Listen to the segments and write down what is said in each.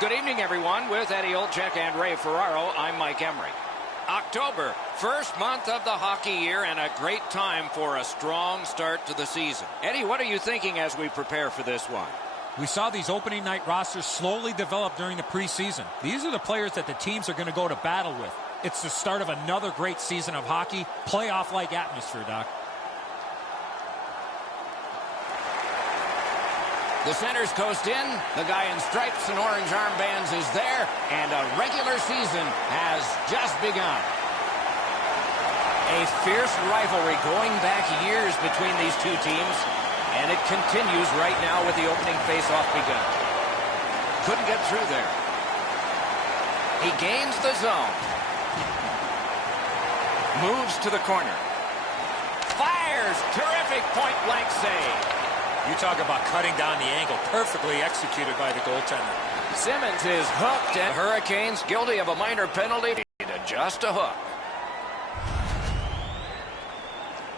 Good evening, everyone. With Eddie Olczyk and Ray Ferraro, I'm Mike Emery. October, first month of the hockey year, and a great time for a strong start to the season. Eddie, what are you thinking as we prepare for this one? We saw these opening night rosters slowly develop during the preseason. These are the players that the teams are going to go to battle with. It's the start of another great season of hockey, playoff-like atmosphere, Doc. The centers coast in. The guy in stripes and orange armbands is there, and a regular season has just begun. A fierce rivalry going back years between these two teams, and it continues right now with the opening face-off begun. Couldn't get through there. He gains the zone. Moves to the corner. Fires! Terrific point-blank save. You talk about cutting down the angle. Perfectly executed by the goaltender. Simmons is hooked, and Hurricanes guilty of a minor penalty to just a hook.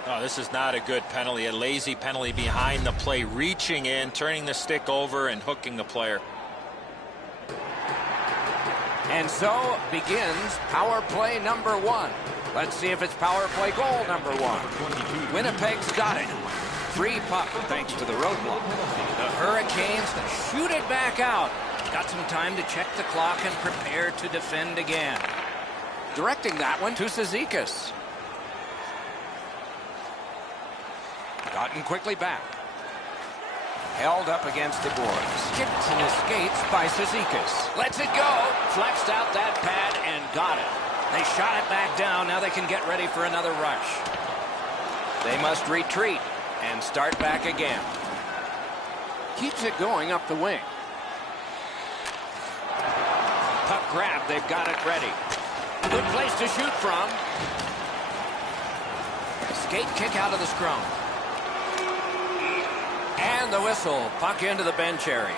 Oh, this is not a good penalty. A lazy penalty behind the play. Reaching in, turning the stick over, and hooking the player. And so begins power play number one. Let's see if it's power play goal number one. Winnipeg's got it. Free puck thanks to the roadblock. The Hurricanes shoot it back out. Got some time to check the clock and prepare to defend again. Directing that one to Cizikas. Gotten quickly back. Held up against the boards. Kicks and escapes by Cizikas. Lets it go. Flexed out that pad and got it. They shot it back down. Now they can get ready for another rush. They must retreat and start back again. Keeps it going up the wing. Puck grab. They've got it ready. Good place to shoot from. Skate kick out of the scrum. And the whistle. Puck into the bench area.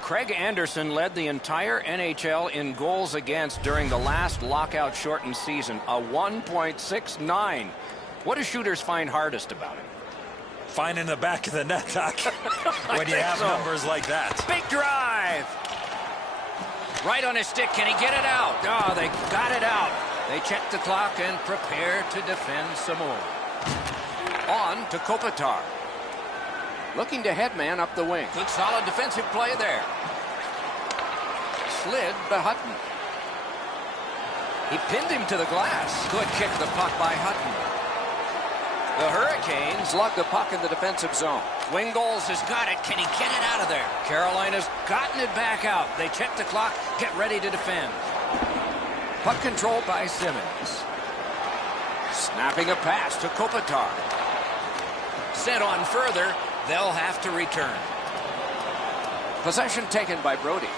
Craig Anderson led the entire NHL in goals against during the last lockout-shortened season, a 1.69. What do shooters find hardest about it? Finding the back of the net, Doc, when you have numbers like that. Big drive! Right on his stick. Can he get it out? Oh, they got it out. They check the clock and prepare to defend some more. On to Kopitar. Looking to headman up the wing. Good solid defensive play there. Slid to Hutton. He pinned him to the glass. Good kick the puck by Hutton. The Hurricanes lug the puck in the defensive zone. Wingolds has got it. Can he get it out of there? Carolina's gotten it back out. They check the clock, get ready to defend. Puck control by Simmons. Snapping a pass to Kopitar. Sent on further. They'll have to return. Possession taken by Brody.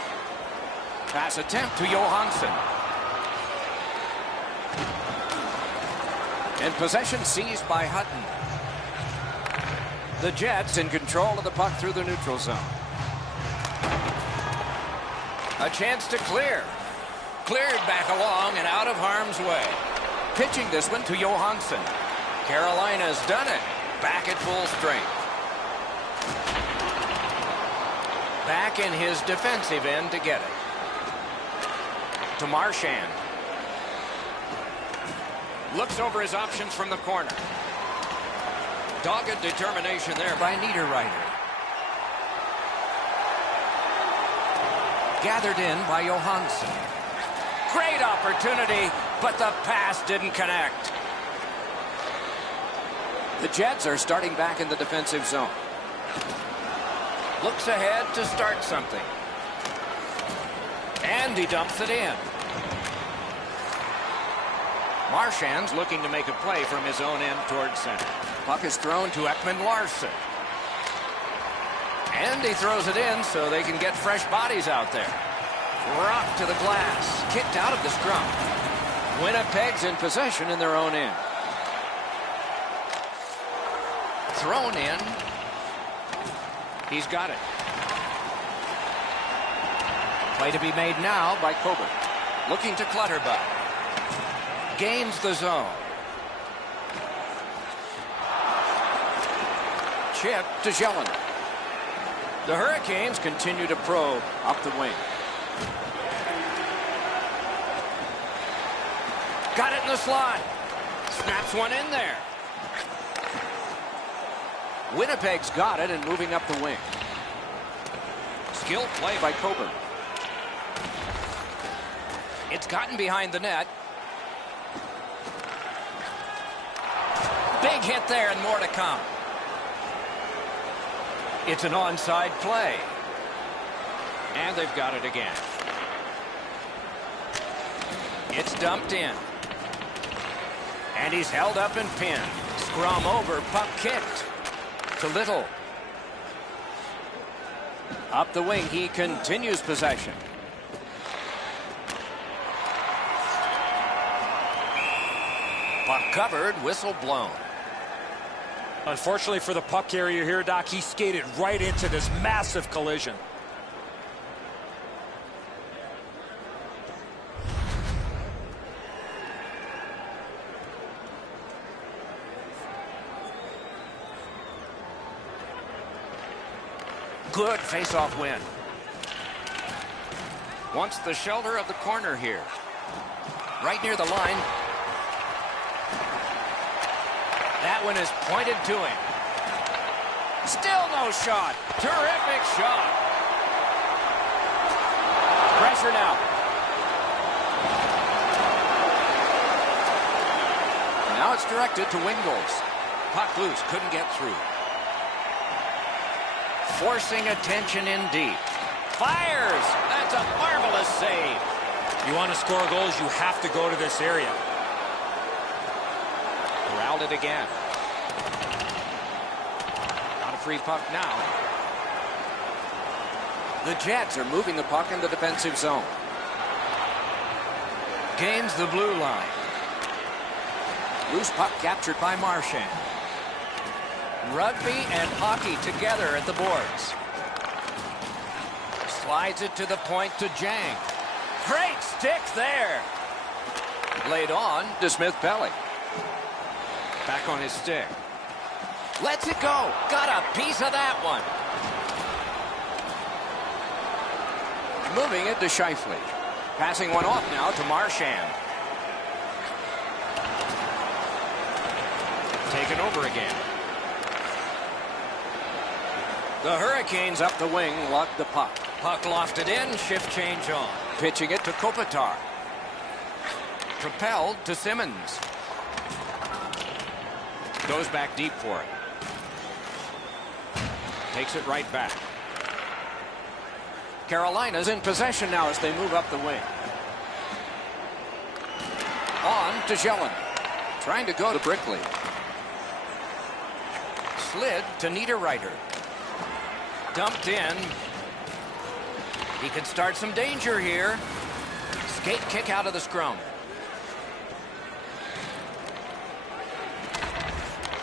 Pass attempt to Johansson. And possession seized by Hutton. The Jets in control of the puck through the neutral zone. A chance to clear. Cleared back along and out of harm's way. Pitching this one to Johansson. Carolina's done it. Back at full strength. Back in his defensive end to get it. To Marchand. Looks over his options from the corner. Dogged determination there by Niederreiter. Gathered in by Johansson. Great opportunity, but the pass didn't connect. The Jets are starting back in the defensive zone. Looks ahead to start something. And he dumps it in. Marchand's looking to make a play from his own end towards center. Puck is thrown to Ekman Larsson. And he throws it in so they can get fresh bodies out there. Rocked to the glass. Kicked out of the scrum. Winnipeg's in possession in their own end. Thrown in. He's got it. Play to be made now by Coburn. Looking to Clutterbuck. Gains the zone. chip to Jelen. The Hurricanes continue to probe up the wing. Got it in the slot. Snaps one in there. Winnipeg's got it and moving up the wing. Skilled play by Coburn. It's gotten behind the net. Big hit there and more to come. It's an onside play. And they've got it again. It's dumped in. And he's held up and pinned. Scrum over, puck kicked to Little. Up the wing, he continues possession. Puck covered, whistle blown. Unfortunately for the puck carrier here, Doc, he skated right into this massive collision. Good face-off win. Wants the shelter of the corner here. Right near the line. That one is pointed to him. Still no shot. Terrific shot. Pressure now. Now it's directed to Wingles. Puck loose. Couldn't get through. Forcing attention in deep. Fires. That's a marvelous save. You want to score goals, you have to go to this area. Corralled it again. Not a free puck now. The Jets are moving the puck in the defensive zone. Gains the blue line. Loose puck captured by Marchand. Rugby and hockey together at the boards. Slides it to the point to Jang. Great stick there. Laid on to Smith-Pelly. Back on his stick. Lets it go. Got a piece of that one. Moving it to Scheifele. Passing one off now to Marchand. Taken over again. The Hurricanes up the wing lug the puck. Puck lofted in, shift change on. Pitching it to Kopitar. Propelled to Simmons. Goes back deep for it. Takes it right back. Carolina's in possession now as they move up the wing. On to Jelen. Trying to go to Brickley. Slid to Niederreiter. Dumped in. He can start some danger here. Skate kick out of the scrum.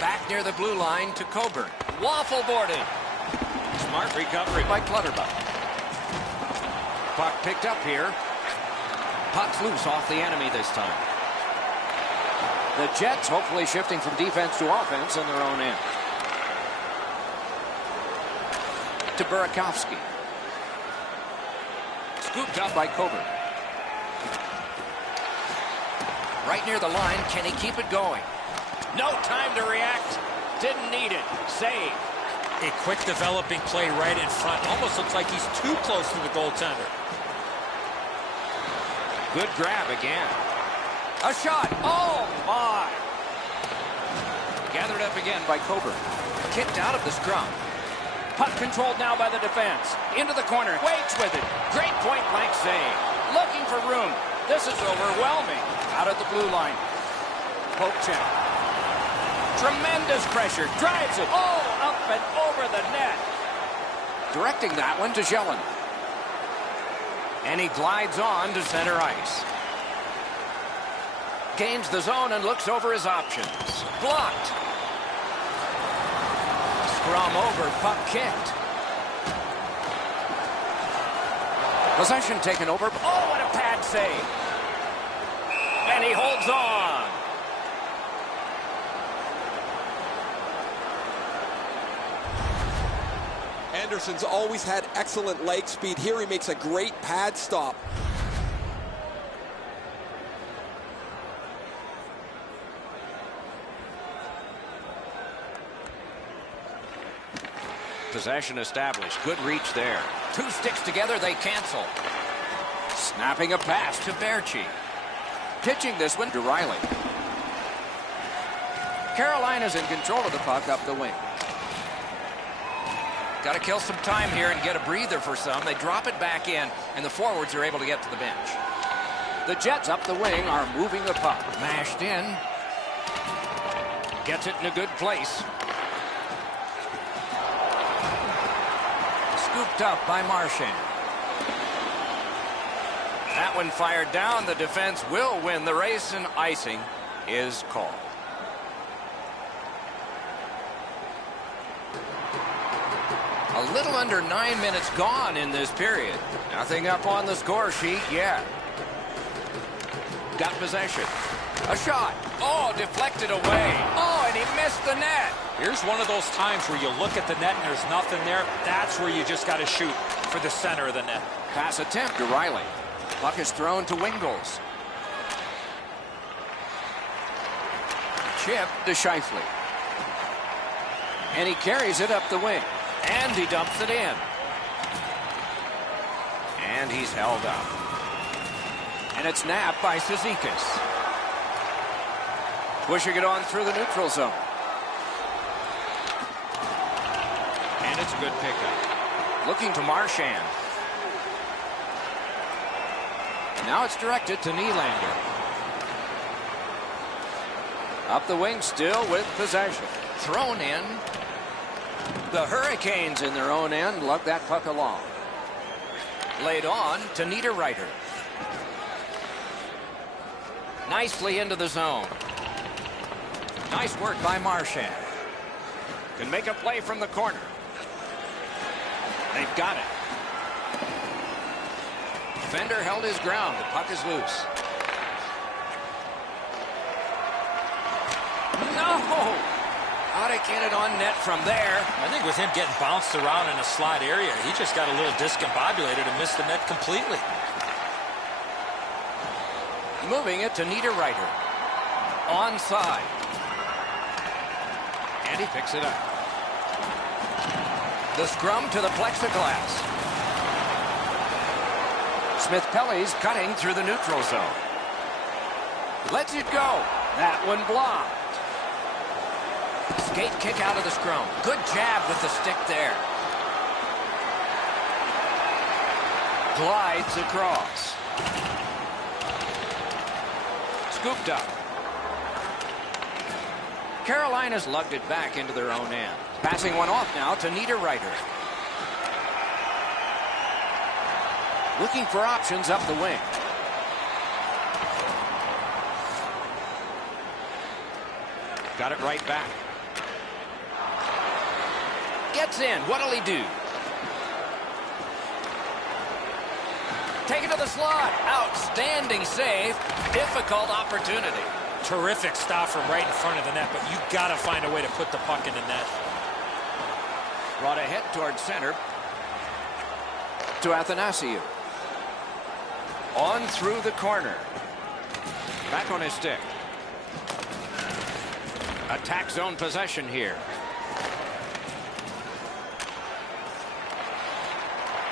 Back near the blue line to Coburn. Waffle boarding. Smart recovery by Clutterbuck. Puck picked up here. Puck's loose off the enemy this time. The Jets hopefully shifting from defense to offense in their own end. To Burakovsky. Scooped up by Coburn. Right near the line. Can he keep it going? No time to react. Didn't need it. Save. A quick developing play right in front. Almost looks like he's too close to the goaltender. Good grab again. A shot. Oh, my. Gathered up again by Coburn. Kicked out of the scrum. Puck controlled now by the defense. Into the corner. Waits with it. Great point-blank save. Looking for room. This is overwhelming. Out at the blue line. Poke check. Tremendous pressure. Drives it. Oh, up and over the net. Directing that one to Jelen. And he glides on to center ice. Gains the zone and looks over his options. Blocked. Scrum over, puck kicked. Possession taken over. Oh, what a pad save. And he holds on. Anderson's always had excellent leg speed. Here he makes a great pad stop. Possession established. Good reach there. Two sticks together, they cancel. Snapping a pass to Berchi. Pitching this one to Riley. Carolina's in control of the puck up the wing. Got to kill some time here and get a breather for some. They drop it back in, and the forwards are able to get to the bench. The Jets up the wing are moving the puck. Mashed in. Gets it in a good place. Scooped up by Marchand. That one fired down. The defense will win the race, and icing is called. A little under 9 minutes gone in this period. Nothing up on the score sheet yet. Got possession. A shot. Oh, deflected away. Oh, and he missed the net. Here's one of those times where you look at the net and there's nothing there. That's where you just got to shoot for the center of the net. Pass attempt to Riley. Puck is thrown to Wingles. Chip to Scheifele. And he carries it up the wing. And he dumps it in. And he's held up. And it's nabbed by Cizikas. Pushing it on through the neutral zone. And it's a good pickup. Looking to Marchand. Now it's directed to Nylander. Up the wing still with possession. Thrown in. The Hurricanes in their own end lug that puck along. Laid on to Niederreiter. Nicely into the zone. Nice work by Marchand. Can make a play from the corner. They've got it. Defender held his ground. The puck is loose. No! How to get it on net from there. I think with him getting bounced around in a slot area, he just got a little discombobulated and missed the net completely. Moving it to Niederreiter. Onside. And he picks it up. The scrum to the plexiglass. Smith-Pelly's cutting through the neutral zone. Lets it go. That one blocked. Skate kick out of the scrum. Good jab with the stick there. Glides across. Scooped up. Carolina's lugged it back into their own end. Passing one off now to Niederreiter. Looking for options up the wing. Got it right back. Gets in. What'll he do? Take it to the slot. Outstanding save. Difficult opportunity. Terrific stop from right in front of the net, but you got to find a way to put the puck in the net. Brought ahead towards center to Athanasiou. On through the corner. Back on his stick. Attack zone possession here.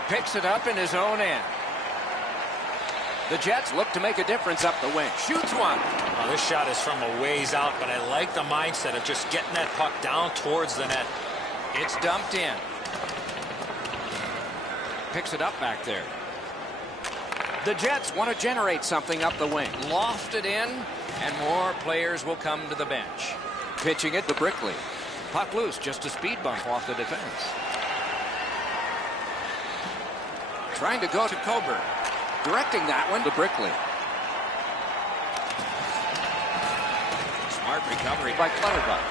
Picks it up in his own end. The Jets look to make a difference up the wing. Shoots one. Well, this shot is from a ways out, but I like the mindset of just getting that puck down towards the net. It's dumped in. Picks it up back there. The Jets want to generate something up the wing. Lofted in, and more players will come to the bench. Pitching it to Brickley. Puck loose, just a speed bump off the defense. Trying to go to Coburn. Directing that one to Brickley. Smart recovery by Clutterbuck.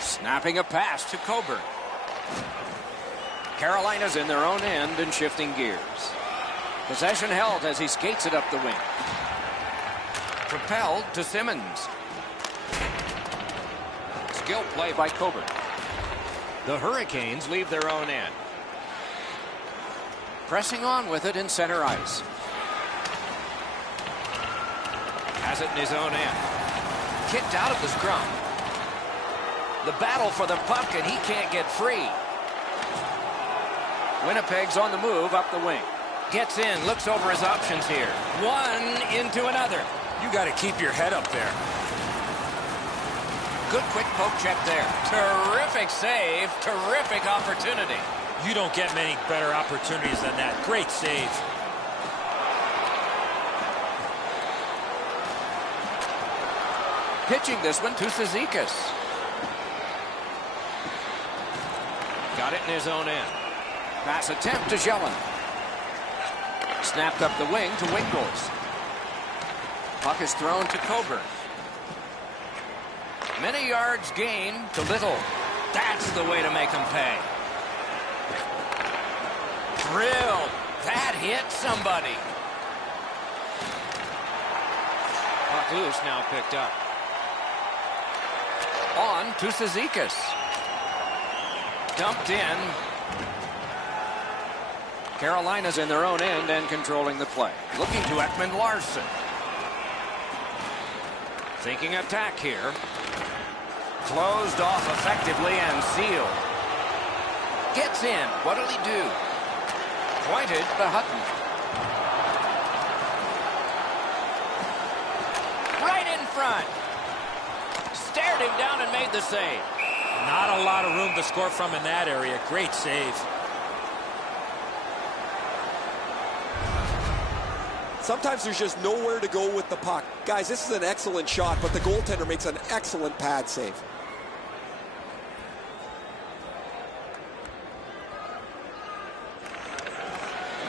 Snapping a pass to Coburn. Carolina's in their own end and shifting gears. Possession held as he skates it up the wing. Propelled to Simmons. skill play by Coburn. The Hurricanes leave their own end. Pressing on with it in center ice. Has it in his own end. Kicked out of the scrum. The battle for the puck, and he can't get free. Winnipeg's on the move up the wing. Gets in, looks over his options here. One into another. You got to keep your head up there. Good quick poke check there. Terrific save. Terrific opportunity. You don't get many better opportunities than that. Great save. Pitching this one to Cizikas. Got it in his own end. Pass attempt to Jelen. Snapped up the wing to Wingles. Puck is thrown to Coburn. Many yards gained to Little. That's the way to make them pay. Drilled. That hit somebody. Puck loose, now picked up. On to Cizikas. Dumped in. Carolina's in their own end and controlling the play. Looking to Ekman-Larsson. Thinking attack here. Closed off effectively and sealed. Gets in. What'll he do? Pointed to Hutton. Right in front. Stared him down and made the save. Not a lot of room to score from in that area. Great save. Sometimes there's just nowhere to go with the puck. Guys, this is an excellent shot, but the goaltender makes an excellent pad save.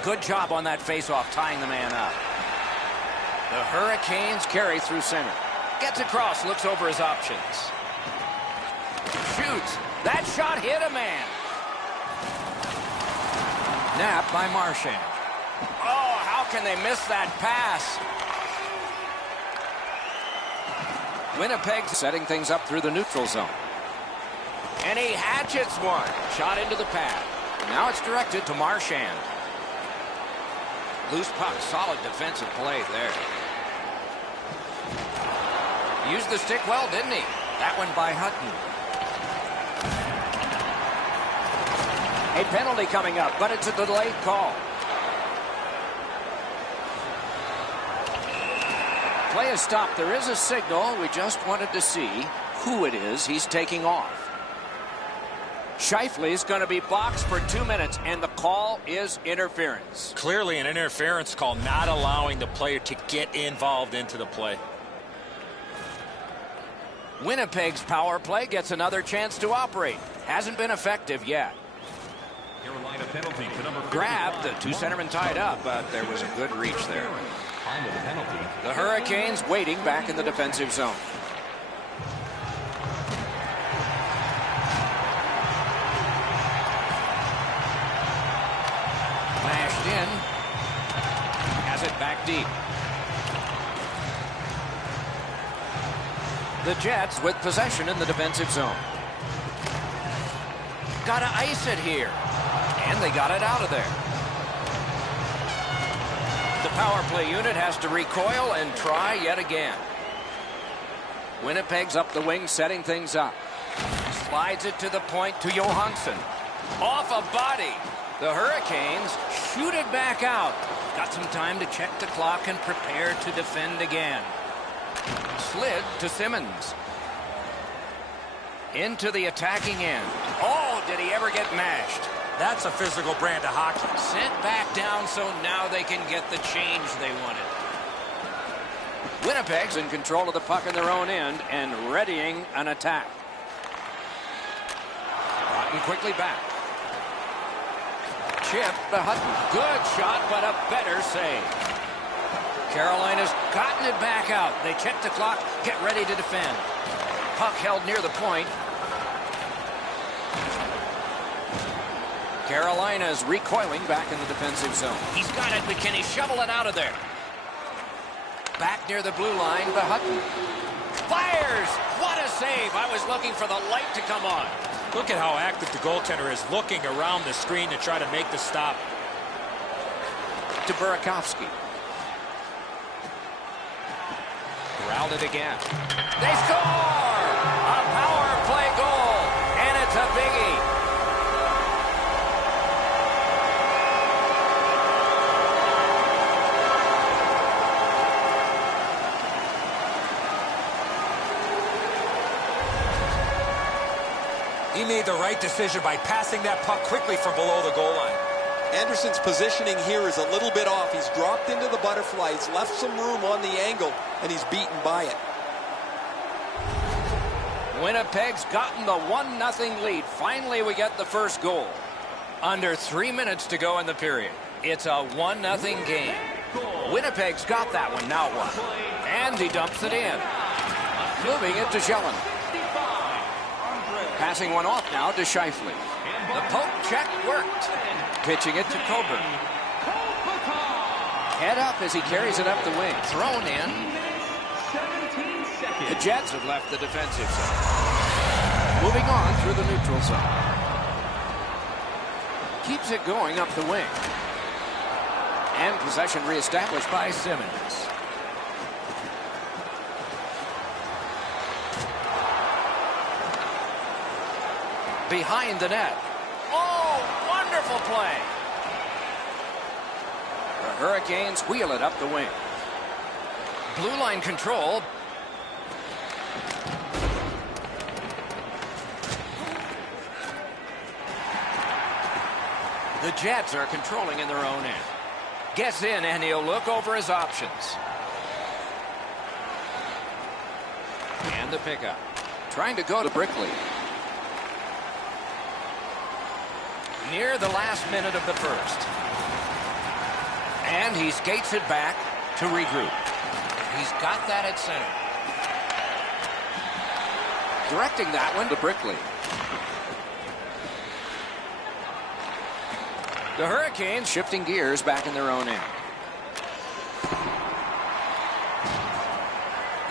Good job on that faceoff, tying the man up. The Hurricanes carry through center. Gets across, looks over his options. Shoots. That shot hit a man. Napped by Marchand. Oh, how can they miss that pass? Winnipeg setting things up through the neutral zone. And he hatchets one. Shot into the pad. Now it's directed to Marchand. Loose puck, solid defensive play there. Used the stick well, didn't he? That one by Hutton. A penalty coming up, but it's a delayed call. Play is stopped. There is a signal. We just wanted to see who it is he's taking off. Scheifele's going to be boxed for 2 minutes, and the call is interference. Clearly an interference call, not allowing the player to get involved into the play. Winnipeg's power play gets another chance to operate. Hasn't been effective yet. Carolina penalty to number 55. Grabbed, the two centermen tied up, but there was a good reach there. The Hurricanes waiting back in the defensive zone. Mashed in. Has it back deep. The Jets with possession in the defensive zone. Gotta ice it here. And they got it out of there. The power play unit has to recoil and try yet again. Winnipeg's up the wing, setting things up. Slides it to the point to Johansson. Off a body. The Hurricanes shoot it back out. Got some time to check the clock and prepare to defend again. Slid to Simmons. Into the attacking end. Oh, did he ever get mashed? That's a physical brand of hockey. Sent back down so now they can get the change they wanted. Winnipeg's in control of the puck in their own end and readying an attack. Hutton quickly back. Chip to Hutton. Good shot, but a better save. Carolina's gotten it back out. They check the clock, get ready to defend. Puck held near the point. Carolina's recoiling back in the defensive zone. He's got it, but can he shovel it out of there? Back near the blue line to Hutton. Fires! What a save! I was looking for the light to come on. Look at how active the goaltender is, looking around the screen to try to make the stop. To Burakovsky. Corralled it again. They score! A power play goal, and it's a biggie. He made the right decision by passing that puck quickly from below the goal line. Anderson's positioning here is a little bit off. He's dropped into the butterfly. He's left some room on the angle, and he's beaten by it. Winnipeg's gotten the 1-0 lead. Finally, we get the first goal. Under 3 minutes to go in the period. It's a 1-0 game. Winnipeg's got that one. Now what? And he dumps it in. Moving it to Schellen. Passing one off now to Scheifele. The poke check worked. Pitching it to Coburn. Head up as he carries it up the wing. Thrown in. The Jets have left the defensive zone. Moving on through the neutral zone. Keeps it going up the wing. And possession reestablished by Simmons. Behind the net. Oh, wonderful play. The Hurricanes wheel it up the wing. Blue line control. The Jets are controlling in their own end. Gets in and he'll look over his options. And the pickup. Trying to go to Brickley. Near the last minute of the first. And he skates it back to regroup. He's got that at center. Directing that one to Brickley. The Hurricanes shifting gears back in their own end.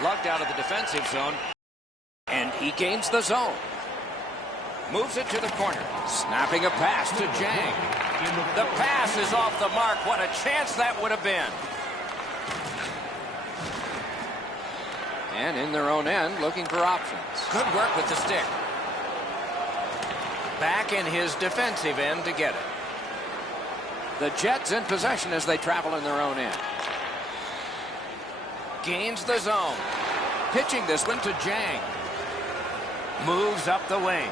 Lugged out of the defensive zone. And he gains the zone. Moves it to the corner. Snapping a pass to Jang. The pass is off the mark. What a chance that would have been. And in their own end, looking for options. Good work with the stick. Back in his defensive end to get it. The Jets in possession as they travel in their own end. Gains the zone. Pitching this one to Jang. Moves up the wing.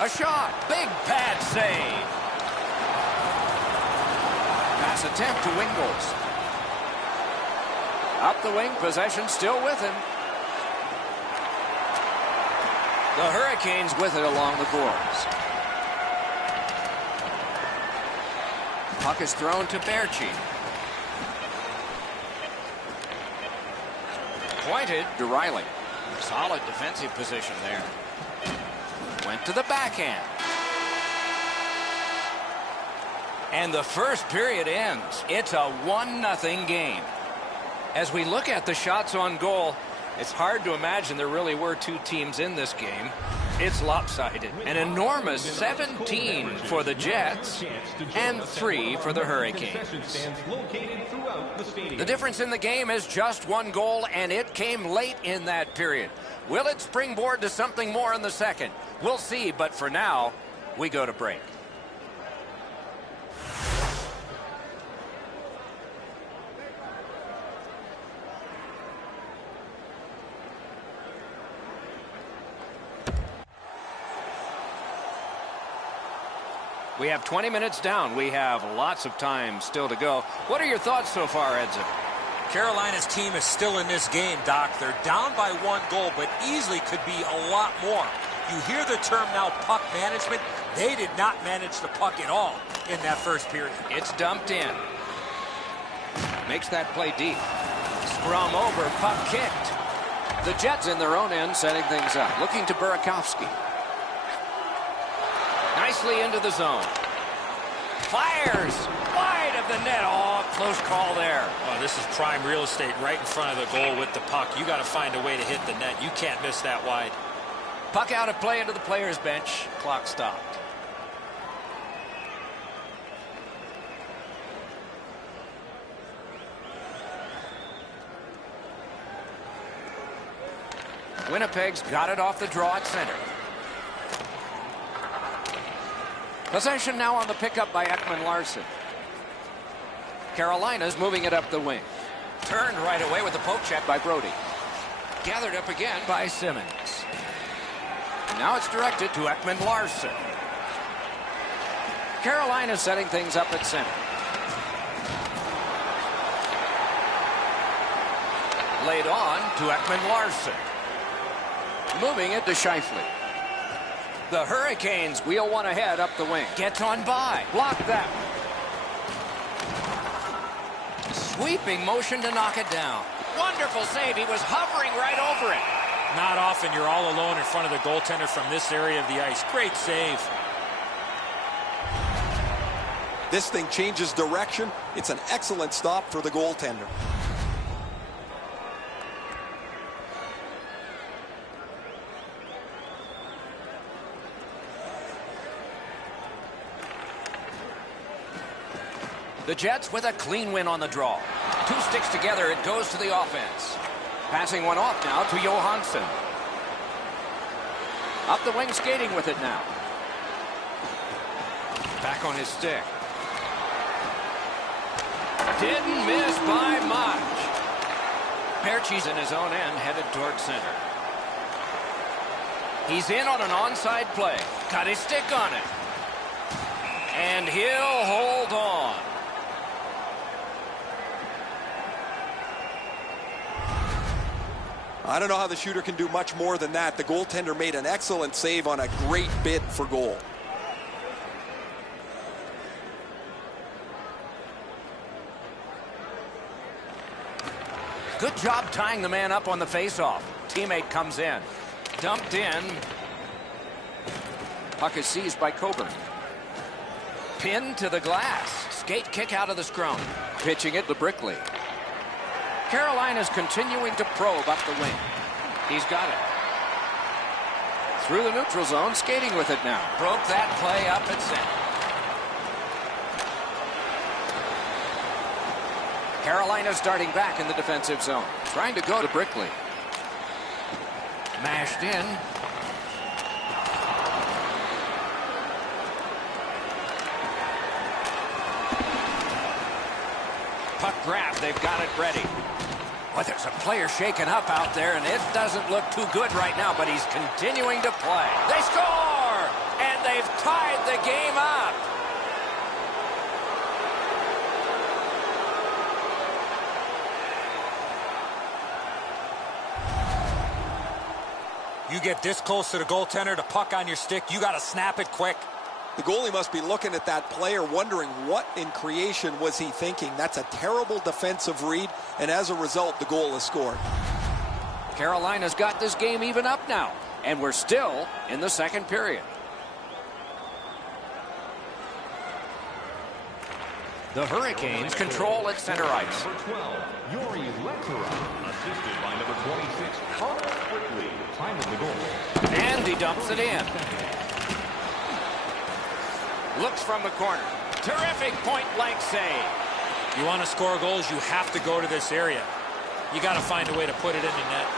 A shot. Big pad save. Pass attempt to Wingles. Up the wing. Possession still with him. The Hurricanes with it along the boards. Puck is thrown to Berchi. Pointed to Riley. Solid defensive position there. Went to the backhand. And the first period ends. It's a 1-0 game. As we look at the shots on goal, it's hard to imagine there really were two teams in this game. It's lopsided. An enormous 17 for the Jets and 3 for the Hurricanes. The difference in the game is just one goal, and it came late in that period. Will it springboard to something more in the second? We'll see, but for now, we go to break. We have 20 minutes down. We have lots of time still to go. What are your thoughts so far, Edson? Carolina's team is still in this game, Doc. They're down by 1 goal, but easily could be a lot more. You hear the term now, puck management. They did not manage the puck at all in that first period. It's dumped in. Makes that play deep. Scrum over, puck kicked. The Jets in their own end setting things up. Looking to Burakovsky. Nicely into the zone. Fires. Wide of of the net. Oh, close call there. Oh, this is prime real estate right in front of the goal with the puck. You got to find a way to hit the net. You can't miss that wide. Puck out of play into the player's bench. Clock stopped. Winnipeg's got it off the draw at center. Possession now on the pickup by Ekman-Larsson. Carolina's moving it up the wing. Turned right away with the poke check by Brody. Gathered up again by Simmons. Now it's directed to Ekman-Larsson. Carolina setting things up at center. Laid on to Ekman-Larsson. Moving it to Scheifele. The Hurricanes wheel one ahead up the wing. Gets on by. Block that one. Sweeping motion to knock it down. Wonderful save. He was hovering right over it. Not often you're all alone in front of the goaltender from this area of the ice. Great save. This thing changes direction. It's an excellent stop for the goaltender. The Jets with a clean win on the draw. Two sticks together, it goes to the offense. Passing one off now to Johansson. Up the wing skating with it now. Back on his stick. Didn't miss by much. Perchi's in his own end, headed toward center. He's in on an onside play. Got his stick on it. And he'll hold on. I don't know how the shooter can do much more than that. The goaltender made an excellent save on a great bid for goal. Good job tying the man up on the faceoff. Teammate comes in. Dumped in. Puck is seized by Coburn. Pinned to the glass. Skate kick out of the scrum. Pitching it to Brickley. Carolina's continuing to probe up the wing. He's got it. Through the neutral zone, skating with it now. Broke that play up at center. Carolina starting back in the defensive zone. Trying to go to Brickley. Mashed in. Puck grab, they've got it ready. Boy, there's a player shaken up out there, and it doesn't look too good right now, but he's continuing to play. They score! And they've tied the game up. You get this close to the goaltender, the puck on your stick, you got to snap it quick. The goalie must be looking at that player wondering what in creation was he thinking. That's a terrible defensive read, and as a result, the goal is scored. Carolina's got this game even up now, and we're still in the second period. The Hurricanes control at center ice. Number 12, Yuri Lekera, assisted by number 26, Connor Brickley. Time of the goal. And he dumps it in. Looks from the corner. Terrific point-blank save. You want to score goals, you have to go to this area. You got to find a way to put it in the net.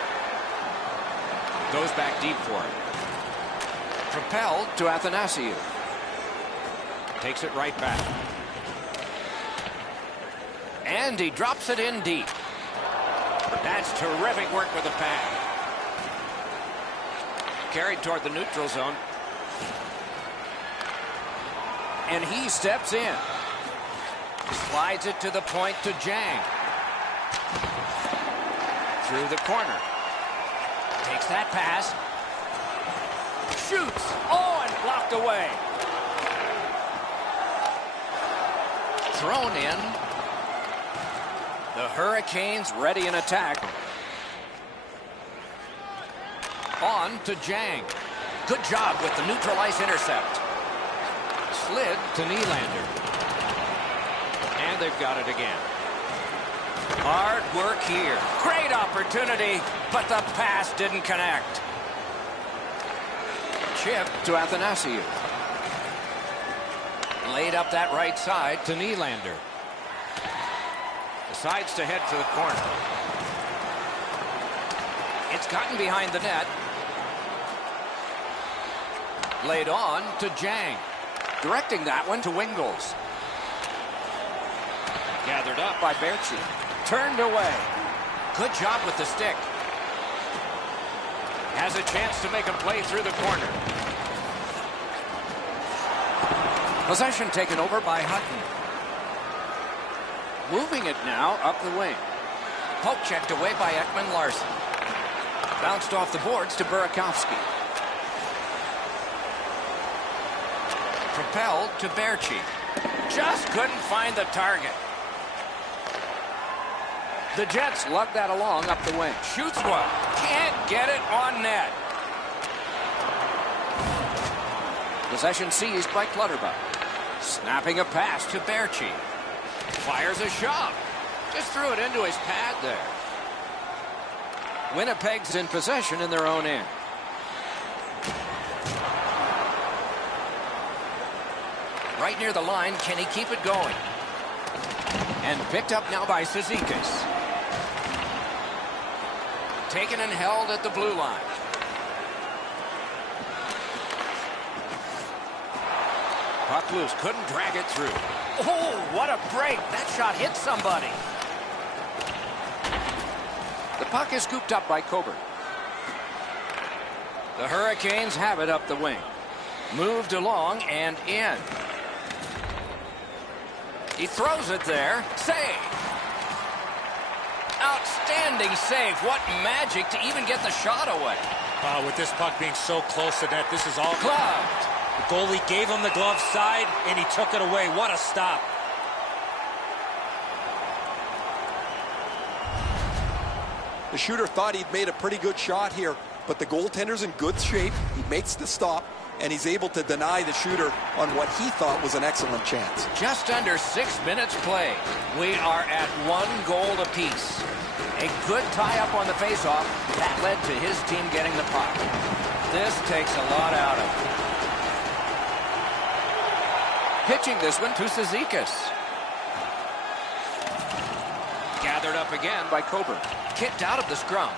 Goes back deep for it. Propelled to Athanasiou. Takes it right back. And he drops it in deep. That's terrific work with the pad. Carried toward the neutral zone. And he steps in. Slides it to the point to Jang. Through the corner. Takes that pass. Shoots. Oh, and blocked away. Thrown in. The Hurricanes ready in attack. On to Jang. Good job with the neutral ice intercept. Slid to Nylander. And And they've got it again. Hard work here. Great opportunity, but the pass didn't connect. Chip to Athanasiou. Laid up that right side to Nylander. Decides to head for the corner. It's gotten behind the net. Laid on to Jang. Directing that one to Wingles. Gathered up by Berchi. Turned away. Good job with the stick. Has a chance to make a play through the corner. Possession taken over by Hutton. Moving it now up the wing. Poke checked away by Ekman-Larsson. Bounced off the boards to Burakovsky. Propelled to Berchi. Just couldn't find the target. The Jets lug that along up the wing. Shoots one. Can't get it on net. Possession seized by Clutterbuck. Snapping a pass to Berchi. Fires a shot. Just threw it into his pad there. Winnipeg's in possession in their own end. Right near the line, can he keep it going? And picked up now by Cizikas. Taken and held at the blue line. Puck loose, couldn't drag it through. Oh, what a break. That shot hit somebody. The puck is scooped up by Coburn. The Hurricanes have it up the wing. Moved along and in. He throws it there. Save. Outstanding save. What magic to even get the shot away. With this puck being so close to net, this is all Gloved. The goalie gave him the glove side, and he took it away. What a stop. The shooter thought he'd made a pretty good shot here, but the goaltender's in good shape. He makes the stop, and he's able to deny the shooter on what he thought was an excellent chance. Just under 6 minutes played. We are at 1 goal apiece. A good tie-up on the faceoff. That led to his team getting the puck. This takes a lot out of it. Pitching this one to Cizikas. Gathered up again by Coburn. Kicked out of the scrum.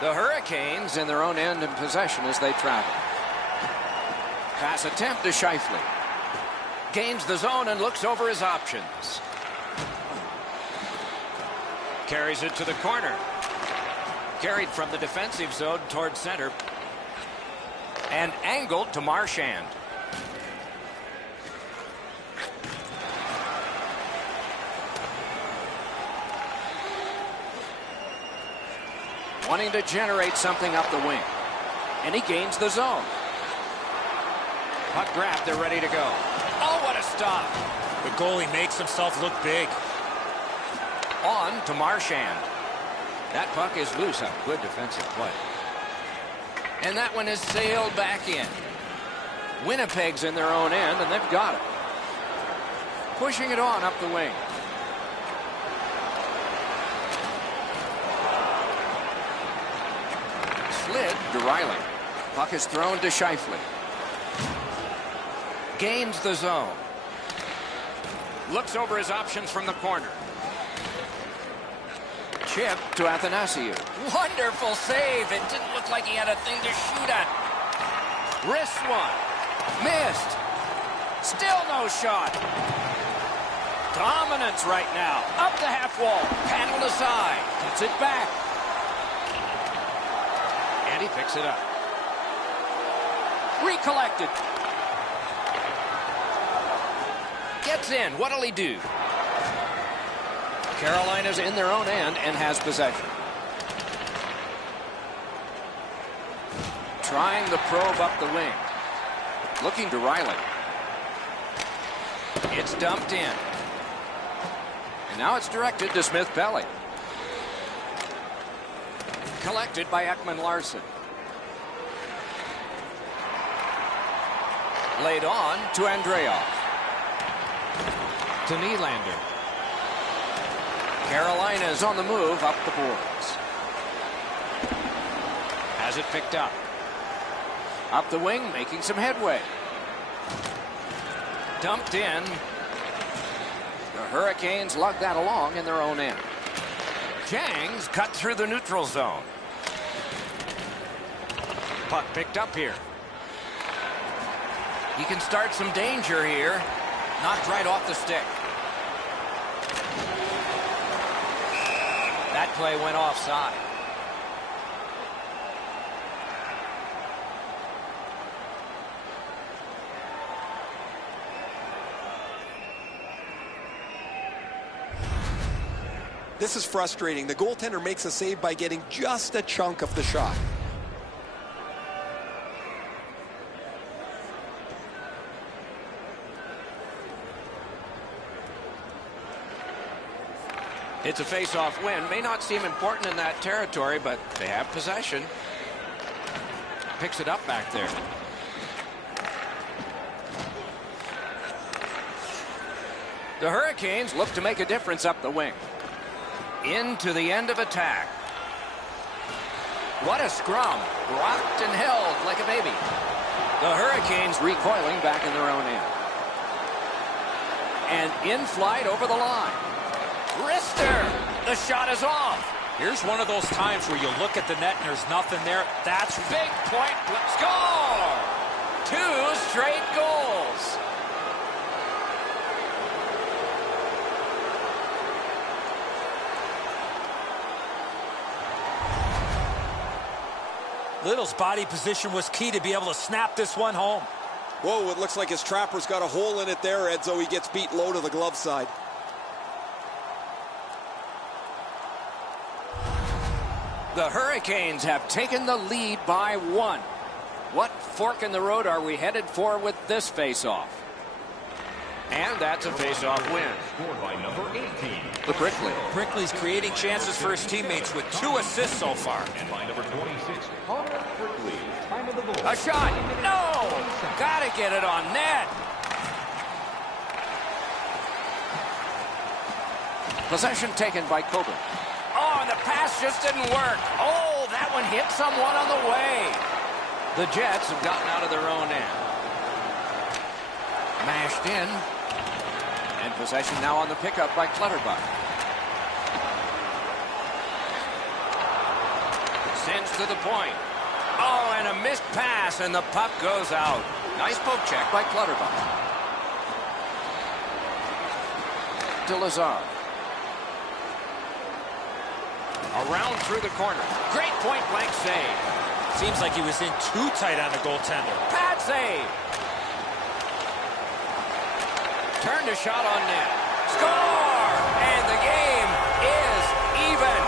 The Hurricanes in their own end in possession as they travel. Pass attempt to Scheifele. Gains the zone and looks over his options. Carries it to the corner. Carried from the defensive zone toward center. And angled to Marchand. Wanting to generate something up the wing. And he gains the zone. Puck grabbed, they're ready to go. Oh, what a stop. The goalie makes himself look big. On to Marchand. That puck is loose. A good defensive play. And that one is sailed back in. Winnipeg's in their own end, and they've got it. Pushing it on up the wing. Slid to Riley. Puck is thrown to Scheifele. Gains the zone. Looks over his options from the corner. Chip to Athanasiou. Wonderful save. It didn't look like he had a thing to shoot at. Wrist one. Missed. Still no shot. Dominance right now. Up the half wall. Paddled aside. Gets it back. And he picks it up. Recollected. Gets in. What'll he do? Carolina's in their own end and has possession. Trying the probe up the wing. Looking to Riley. It's dumped in. And now it's directed to Smith-Pelly. Collected by Ekman-Larsson. Laid on to Andreoff. to Nylander. Carolina's on the move up the boards. Has it picked up. Up the wing, making some headway. Dumped in. The Hurricanes lug that along in their own end. Jang's cut through the neutral zone. Puck picked up here. He can start some danger here. Knocked right off the stick. That play went offside. This is frustrating. The goaltender makes a save by getting just a chunk of the shot. It's a face-off win. May not seem important in that territory, but they have possession. Picks it up back there. The Hurricanes look to make a difference up the wing. Into the end of attack. What a scrum. Rocked and held like a baby. The Hurricanes recoiling back in their own end. And in flight over the line. Wrister. The shot is off. Here's one of those times where you look at the net and there's nothing there. That's Big point. Score! 2 straight goals. Little's body position was key to be able to snap this one home. Whoa, it looks like his trapper's got a hole in it there, Edzo. He gets beat low to the glove side. The Hurricanes have taken the lead by 1. What fork in the road are we headed for with this face-off? And that's a face-off win. Scored by number 18. The Brickley. Brickley's creating chances for his teammates with 2 assists so far. And by number 26, Connor Brickley. Time of the goal. A shot. No! Gotta get it on net. Possession taken by Coburn. Oh, and the pass just didn't work. Oh, that one hit someone on the way. The Jets have gotten out of their own end. Mashed in. And possession now on the pickup by Clutterbuck. Sends to the point. Oh, and a missed pass, and the puck goes out. Nice poke check by Clutterbuck. To Lazar. Around through the corner. Great point-blank save. Seems like he was in too tight on the goaltender. Pad save. Turned a shot on net. Score! And the game is even.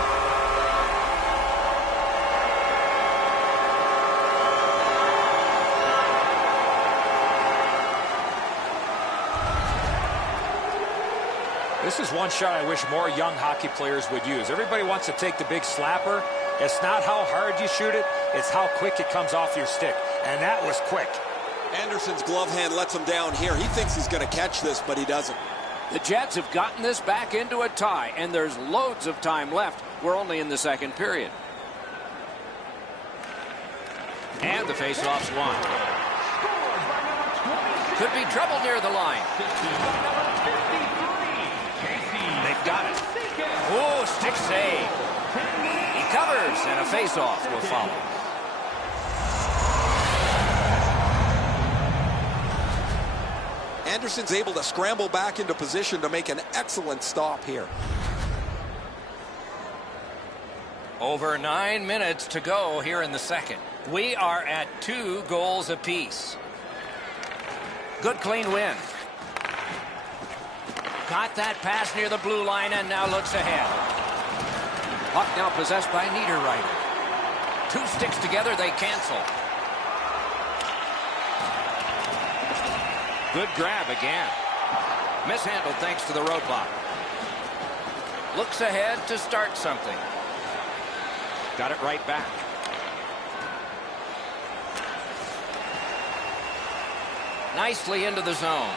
This is one shot I wish more young hockey players would use. Everybody wants to take the big slapper. It's not how hard you shoot it, it's how quick it comes off your stick. And that was quick. Anderson's glove hand lets him down here. He thinks he's going to catch this, but he doesn't. The Jets have gotten this back into a tie, and there's loads of time left. We're only in the second period. And the faceoff's won. Could be trouble near the line. They've got it. Oh, stick save. He covers, and a faceoff will follow. Anderson's able to scramble back into position to make an excellent stop here. Over 9 minutes to go here in the second. We are at 2 goals apiece. Good clean win. Got that pass near the blue line and now looks ahead. Puck now possessed by Niederreiter. 2 sticks together, they cancel. Good grab again. Mishandled thanks to the roadblock. Looks ahead to start something. Got it right back. Nicely into the zone.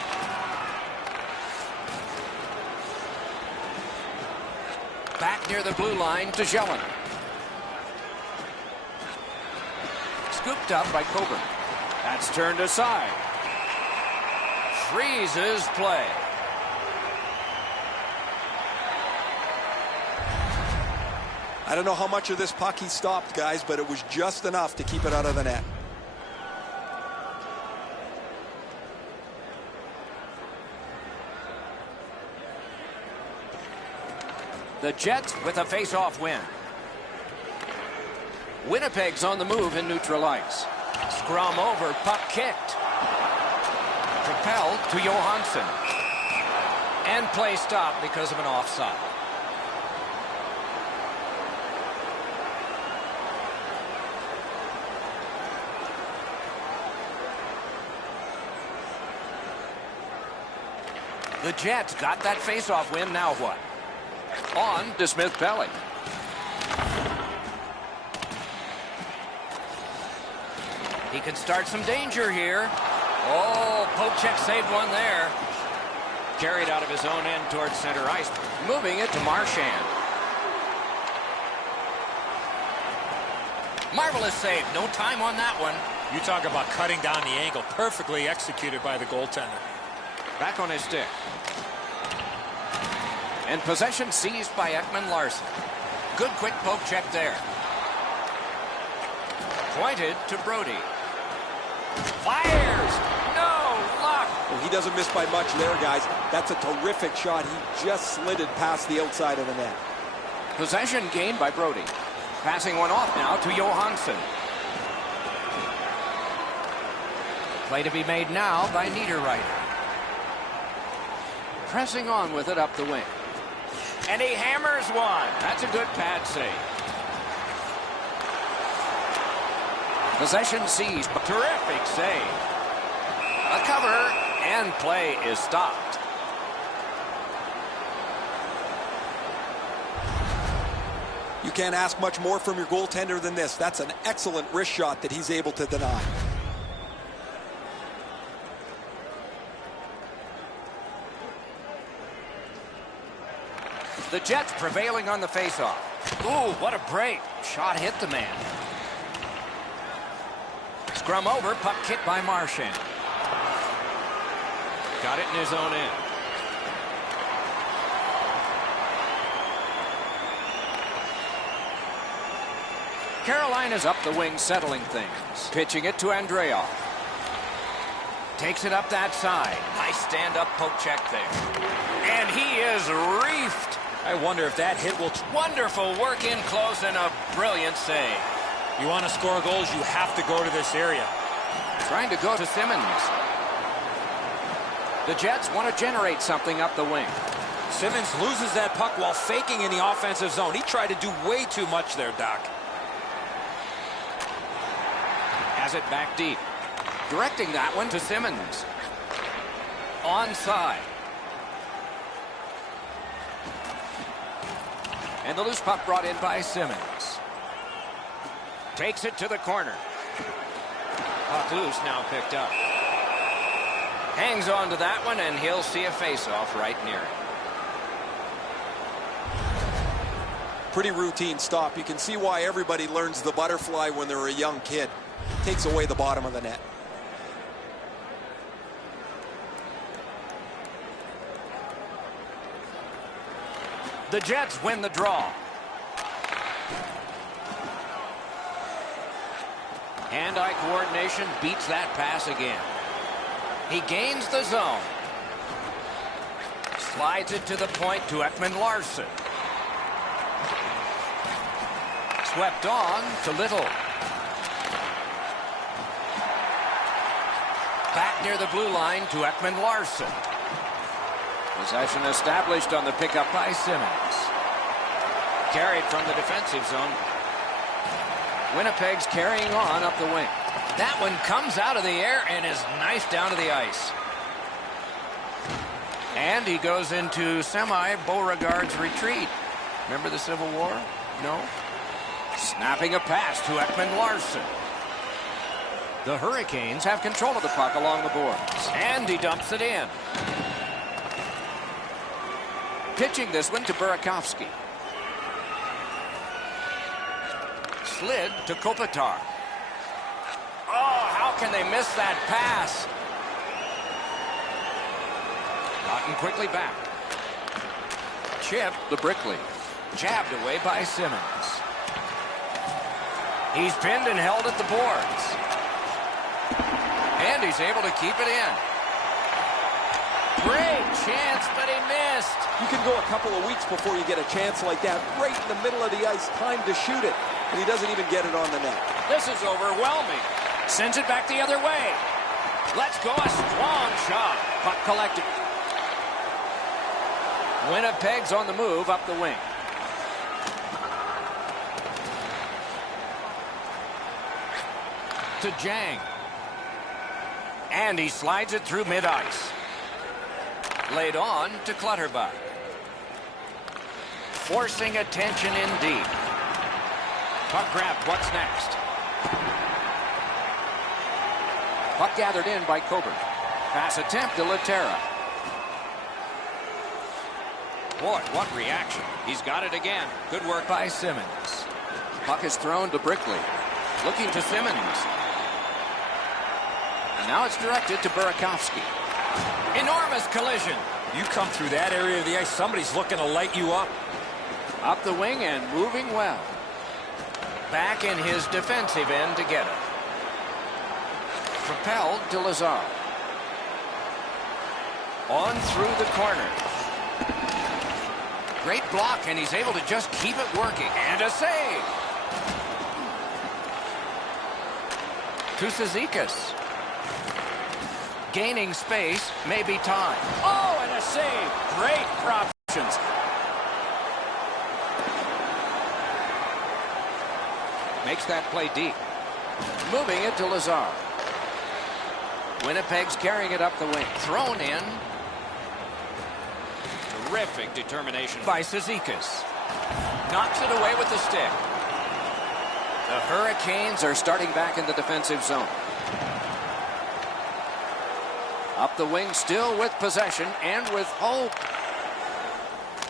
near the blue line to Jelen. Scooped up by Coburn. That's turned aside. Freezes play. I don't know how much of this puck he stopped, guys, but it was just enough to keep it out of the net. The Jets with a face-off win. Winnipeg's on the move in neutral ice. Scrum over, puck kicked. Propelled to Johansson. And play stopped because of an offside. The Jets got that face-off win. Now what? On to Smith-Pelly. He can start some danger here. Oh, Popechek saved one there. Carried out of his own end towards center ice. Moving it to Marchand. Marvelous save. No time on that one. You talk about cutting down the angle. Perfectly executed by the goaltender. Back on his stick. And possession seized by Ekman-Larsson. Good quick poke check there. Pointed to Brody. Fires! No luck! Well, he doesn't miss by much there, guys. That's a terrific shot. He just slid it past the outside of the net. Possession gained by Brody. Passing one off now to Johansson. Play to be made now by Niederreiter. Pressing on with it up the wing. And he hammers one. That's a good pad save. Possession seized. Terrific save. A cover, and play is stopped. You can't ask much more from your goaltender than this. That's an excellent wrist shot that he's able to deny. The Jets prevailing on the faceoff. Ooh, what a break. Shot hit the man. Scrum over, puck kicked by Marchand. Got it in his own end. Carolina's up the wing, settling things. Pitching it to Andreoff. Takes it up that side. Nice stand-up poke check there. And he is reefed. I wonder if that hit will... Wonderful work in close and a brilliant save. You want to score goals, you have to go to this area. Trying to go to Simmons. The Jets want to generate something up the wing. Simmons loses that puck while faking in the offensive zone. He tried to do way too much there, Doc. Has it back deep. Directing that one to Simmons. Onside. And the loose puck brought in by Simmons. Takes it to the corner. Puck loose, now picked up. Hangs on to that one, and he'll see a face-off right near it. Pretty routine stop. You can see why everybody learns the butterfly when they're a young kid. Takes away the bottom of the net. The Jets win the draw. Hand-eye coordination beats that pass again. He gains the zone. Slides it to the point to Ekman-Larsson. Swept on to Little. Back near the blue line to Ekman-Larsson. Possession established on the pickup by Simmons. Carried from the defensive zone. Winnipeg's carrying on up the wing. That one comes out of the air and is knifed down to the ice. And he goes into semi-Beauregard's retreat. Remember the Civil War? No? Snapping a pass to Ekman-Larsson. The Hurricanes have control of the puck along the boards. And he dumps it in. Pitching this one to Burakovsky. slid to Kopitar. Oh, how can they miss that pass? Gotten quickly back. Chip to Brickley. Jabbed away by Simmons. He's pinned and held at the boards. And he's able to keep it in. Great chance, but he missed. You can go a couple of weeks before you get a chance like that. Right in the middle of the ice, time to shoot it. And he doesn't even get it on the net. This is overwhelming. Sends it back the other way. Let's go, a strong shot. Puck collected. Winnipeg's on the move up the wing. To Jang. And he slides it through mid-ice. Laid on to Clutterbuck. Forcing attention indeed. Puck grabbed. What's next? Puck gathered in by Coburn. Pass attempt to Laterra. Boy, what reaction. He's got it again. Good work by Simmons. Puck is thrown to Brickley. Looking to Simmons. And now it's directed to Burakovsky. Enormous collision. You come through that area of the ice, somebody's looking to light you up. Up the wing and moving well. Back in his defensive end to get it. Propelled to Lazar. On through the corner. Great block, and he's able to just keep it working. And a save. To Cizikas. Gaining space, maybe time. Oh, and a save. Great options. Makes that play deep. Moving it to Lazar. Winnipeg's carrying it up the wing. Thrown in. Terrific determination by Cizikas. Knocks it away with the stick. The Hurricanes are starting back in the defensive zone. Up the wing, still with possession and with hope.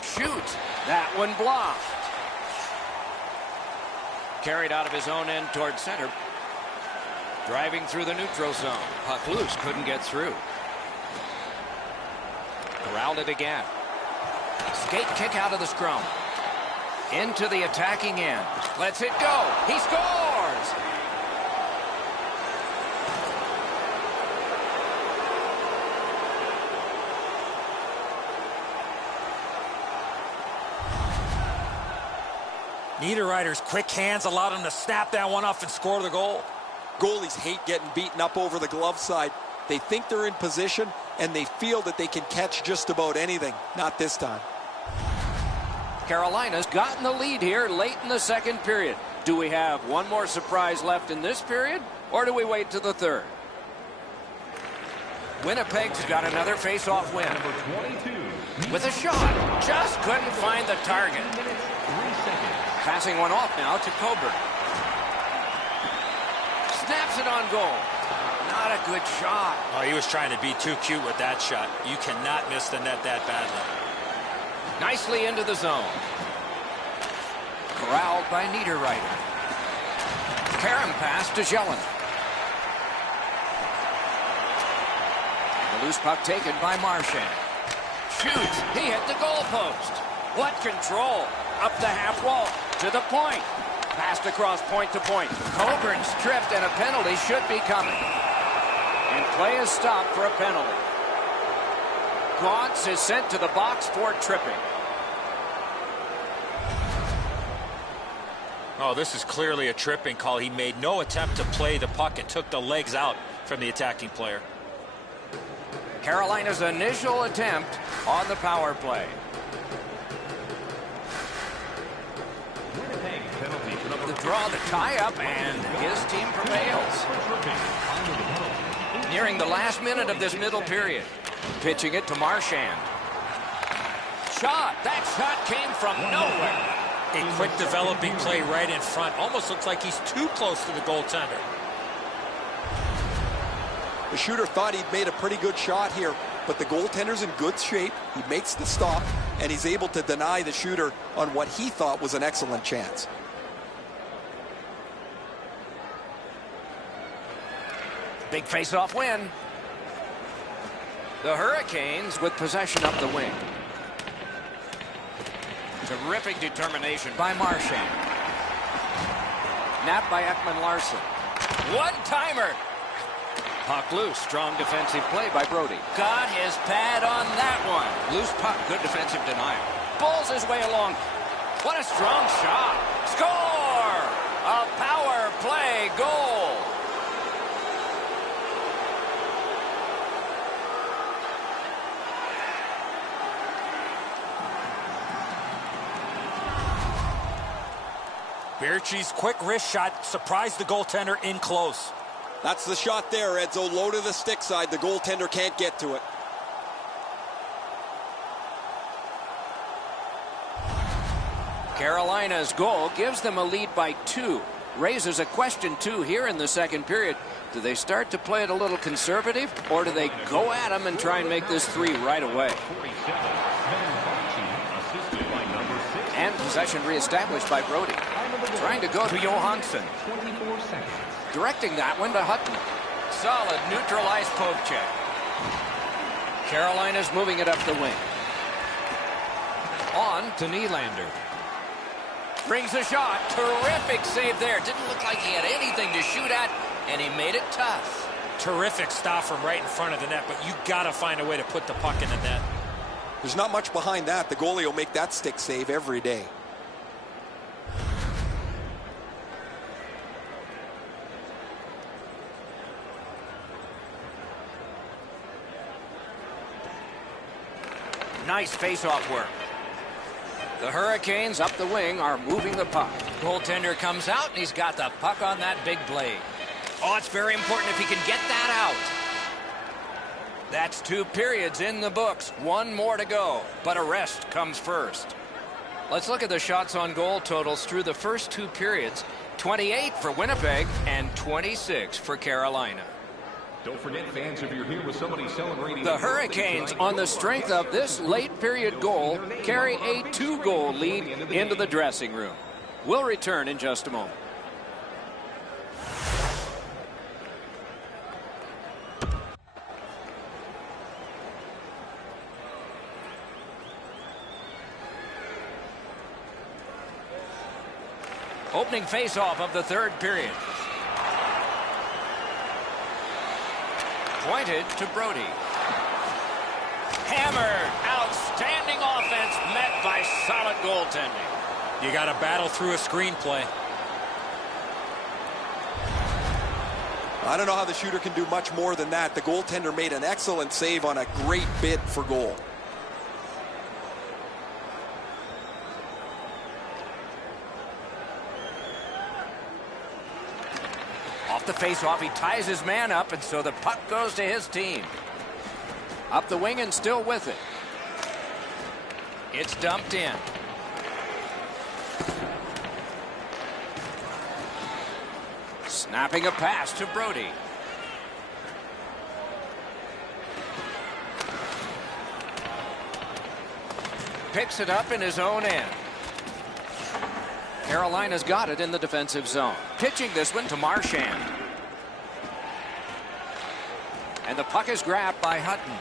Shoots. That one blocked. Carried out of his own end towards center. Driving through the neutral zone. Puck loose, couldn't get through. Corralled it again. Skate kick out of the scrum. Into the attacking end. Lets it go. He scores! Niederreiter's quick hands allowed him to snap that one off and score the goal. Goalies hate getting beaten up over the glove side. They think they're in position, and they feel that they can catch just about anything. Not this time. Carolina's gotten the lead here late in the second period. Do we have one more surprise left in this period, or do we wait to the third? Winnipeg's got another face-off win. With a shot. Just couldn't find the target. Passing one off now to Coburn. Snaps it on goal. Not a good shot. Oh, he was trying to be too cute with that shot. You cannot miss the net that badly. Nicely into the zone. Corralled by Niederreiter. Karen pass to Jelen. The loose puck taken by Marchand. Shoots. He hit the goalpost. What control. Up the half wall. To the point. Passed across point to point. Coburn stripped, and a penalty should be coming. And play is stopped for a penalty. Gaunce is sent to the box for tripping. Oh, this is clearly a tripping call. He made no attempt to play the puck and took the legs out from the attacking player. Carolina's initial attempt on the power play. The draw, the tie-up, and his team prevails. Nearing the last minute of this middle period. Pitching it to Marchand. Shot. That shot came from nowhere. A quick developing play right in front. Almost looks like he's too close to the goaltender. The shooter thought he'd made a pretty good shot here, but the goaltender's in good shape. He makes the stop, and he's able to deny the shooter on what he thought was an excellent chance. Big face-off win. The Hurricanes with possession up the wing. Terrific determination by Marchand. Napped by Ekman-Larsson. One-timer. Puck loose. Strong defensive play by Brody. Got his pad on that one. Loose puck. Good defensive denial. Pulls his way along. What a strong shot. Score! A power play goal. Birchie's quick wrist shot surprised the goaltender in close. That's the shot there, Edzo. Low to the stick side. The goaltender can't get to it. Carolina's goal gives them a lead by 2. Raises a question, too, here in the second period. Do they start to play it a little conservative, or do they go at them and try and make this 3 right away? And possession reestablished by Brody. Trying to go to Johansson. Directing that one to Hutton. Solid neutralized poke check. Carolina's moving it up the wing. On to Nylander. Brings a shot. Terrific save there. Didn't look like he had anything to shoot at, and he made it tough. Terrific stop from right in front of the net, but you got to find a way to put the puck in the net. There's not much behind that. The goalie will make that stick save every day. Nice face-off work. The Hurricanes up the wing are moving the puck. Goaltender comes out, and he's got the puck on that big blade. Oh, it's very important if he can get that out. That's 2 periods in the books. 1 more to go, but a rest comes first. Let's look at the shots on goal totals through the first 2 periods. 28 for Winnipeg and 26 for Carolina. Don't forget, fans, if you're here with somebody celebrating. The Hurricanes, on the strength of this late period goal, carry a 2-goal lead into the dressing room. We'll return in just a moment. Opening face-off of the 3rd period. Pointed to Brody. Hammered. Outstanding offense met by solid goaltending. You got to battle through a screenplay. I don't know how the shooter can do much more than that. The goaltender made an excellent save on a great bid for goal. Off the face-off, he ties his man up, and so the puck goes to his team. Up the wing and still with it. It's dumped in. Snapping a pass to Brody. Picks it up in his own end. Carolina's got it in the defensive zone. Pitching this one to Marchand. And the puck is grabbed by Hutton.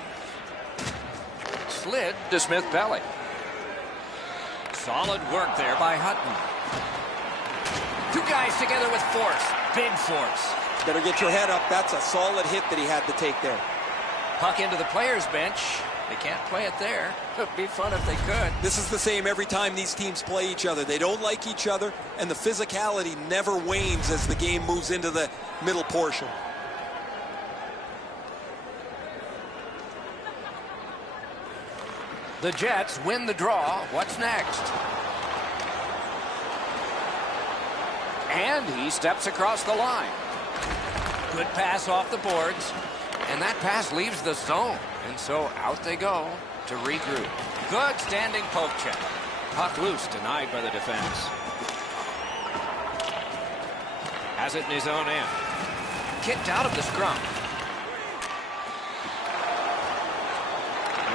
Slid to Smith-Pelly. Solid work there by Hutton. 2 guys together with force. Big force. Better get your head up. That's a solid hit that he had to take there. Puck into the players' bench. They can't play it there. It'd be fun if they could. This is the same every time these teams play each other. They don't like each other, and the physicality never wanes as the game moves into the middle portion. The Jets win the draw. What's next? And he steps across the line. Good pass off the boards. And that pass leaves the zone. And so out they go to regroup. Good standing poke check. Puck loose, denied by the defense. Has it in his own end. Kicked out of the scrum.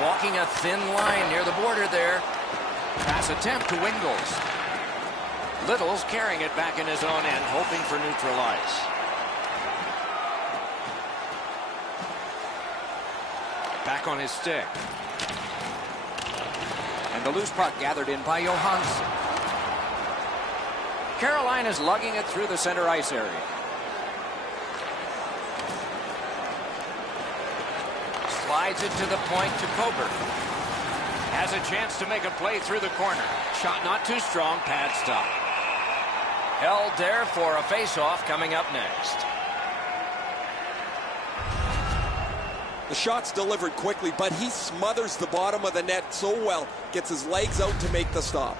Walking a thin line near the border there. Pass attempt to Wingles. Little's carrying it back in his own end, hoping for neutral ice. puck on his stick. And the loose puck gathered in by Johansson. Carolina's lugging it through the center ice area. Slides it to the point to Coburn. Has a chance to make a play through the corner. Shot not too strong, pad stop. Held there for a face-off coming up next. The shot's delivered quickly, but he smothers the bottom of the net so well. Gets his legs out to make the stop.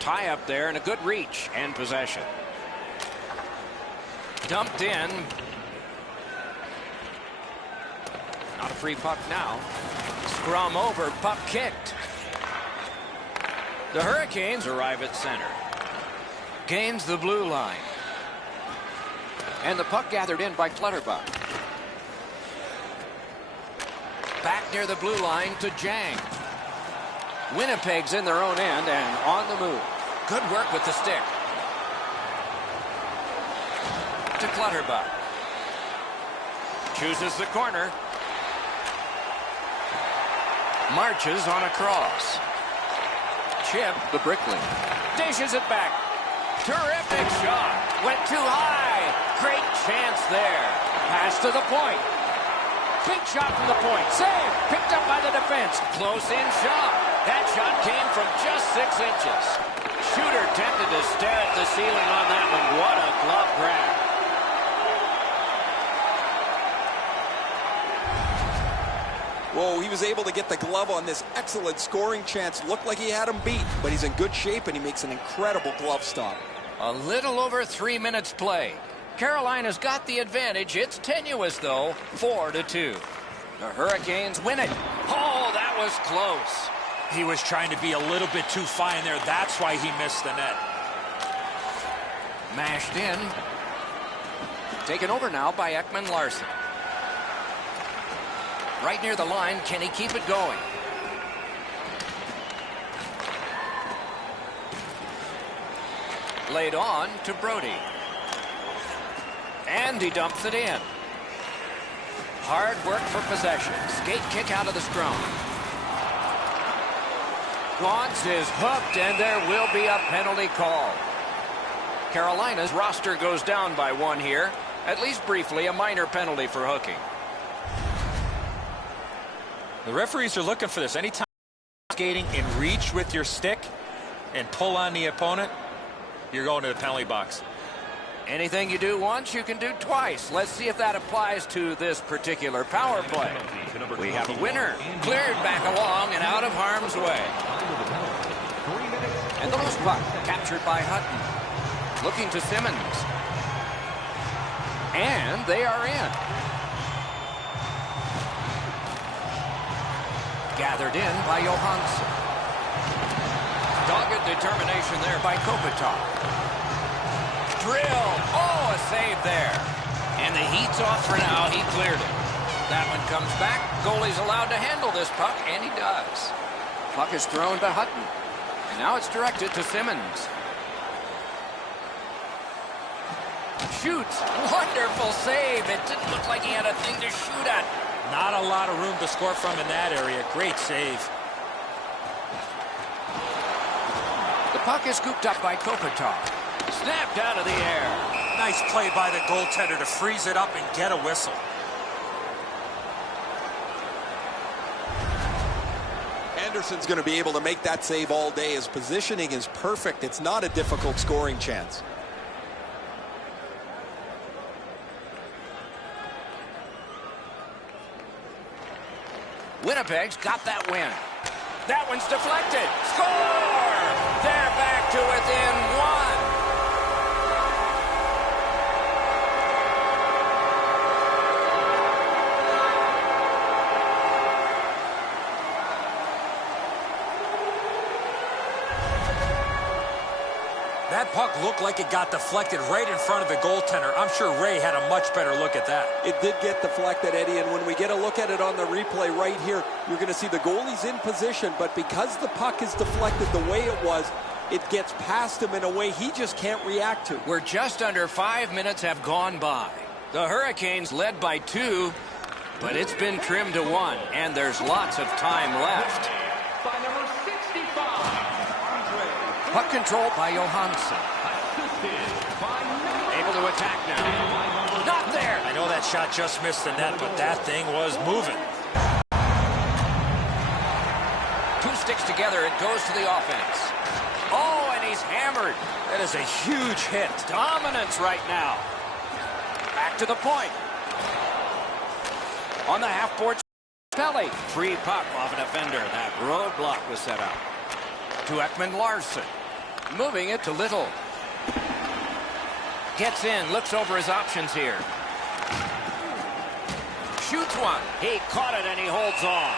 Tie up there and a good reach and possession. Dumped in. Not a free puck now. Scrum over, puck kicked. The Hurricanes arrive at center. Gains the blue line. And the puck gathered in by Clutterbuck. Back near the blue line to Jang. Winnipeg's in their own end and on the move. Good work with the stick. To Clutterbuck. Chooses the corner. Marches on a cross. Chip, the Brickley. Dishes it back. Terrific shot. Went too high. Great chance there. Pass to the point. Big shot from the point. Save. Picked up by the defense. Close in shot. That shot came from just 6 inches. Shooter tempted to stare at the ceiling on that one. What a glove grab. Whoa, he was able to get the glove on this excellent scoring chance. Looked like he had him beat, but he's in good shape and he makes an incredible glove stop. A little over 3 minutes play. Carolina's got the advantage. It's tenuous, though, 4-2. The Hurricanes win it. Oh, that was close. He was trying to be a little bit too fine there. That's why he missed the net. Mashed in. Taken over now by Ekman Larson. Right near the line, can he keep it going? Laid on to Brody. And he dumps it in. Hard work for possession. Skate kick out of the scrum. Gaunce is hooked, and there will be a penalty call. Carolina's roster goes down by 1 here. At least briefly, a minor penalty for hooking. The referees are looking for this. Anytime skating in reach with your stick and pull on the opponent, you're going to the penalty box. Anything you do once, you can do twice. Let's see if that applies to this particular power play. We have a winner. Cleared back along and out of harm's way. And the loose puck captured by Hutton. Looking to Simmons. And they are in. Gathered in by Johansson. Dogged determination there by Kopitar. Drill. Oh, a save there. And the heat's off for now. He cleared it. That one comes back. Goalie's allowed to handle this puck, and he does. Puck is thrown to Hutton. And now it's directed to Simmons. Shoots. Wonderful save. It didn't look like he had a thing to shoot at. Not a lot of room to score from in that area. Great save. The puck is scooped up by Kopitar. Snapped out of the air. Nice play by the goaltender to freeze it up and get a whistle. Anderson's going to be able to make that save all day. His positioning is perfect. It's not a difficult scoring chance. Winnipeg's got that win. That one's deflected. Score! They're back to within 1. That puck looked like it got deflected right in front of the goaltender. I'm sure Ray had a much better look at that. It did get deflected, Eddie, and when we get a look at it on the replay right here, you're going to see the goalie's in position, but because the puck is deflected the way it was, it gets past him in a way he just can't react to. We're just under 5 minutes have gone by. The Hurricanes led by 2, but it's been trimmed to 1, and there's lots of time left. By number 65, Andre. Puck control by Johansson. Assisted by number... Able to attack now. Not there. I know that shot just missed the net, but that thing was moving. 2 sticks together, it goes to the offense. Oh, and he's hammered. That is a huge hit. Dominance right now. Back to the point. On the half-board, Pelly. Free puck off an offender. That roadblock was set up. To Ekman-Larsson. Moving it to Little. Gets in, looks over his options here. Shoots one. He caught it and he holds on.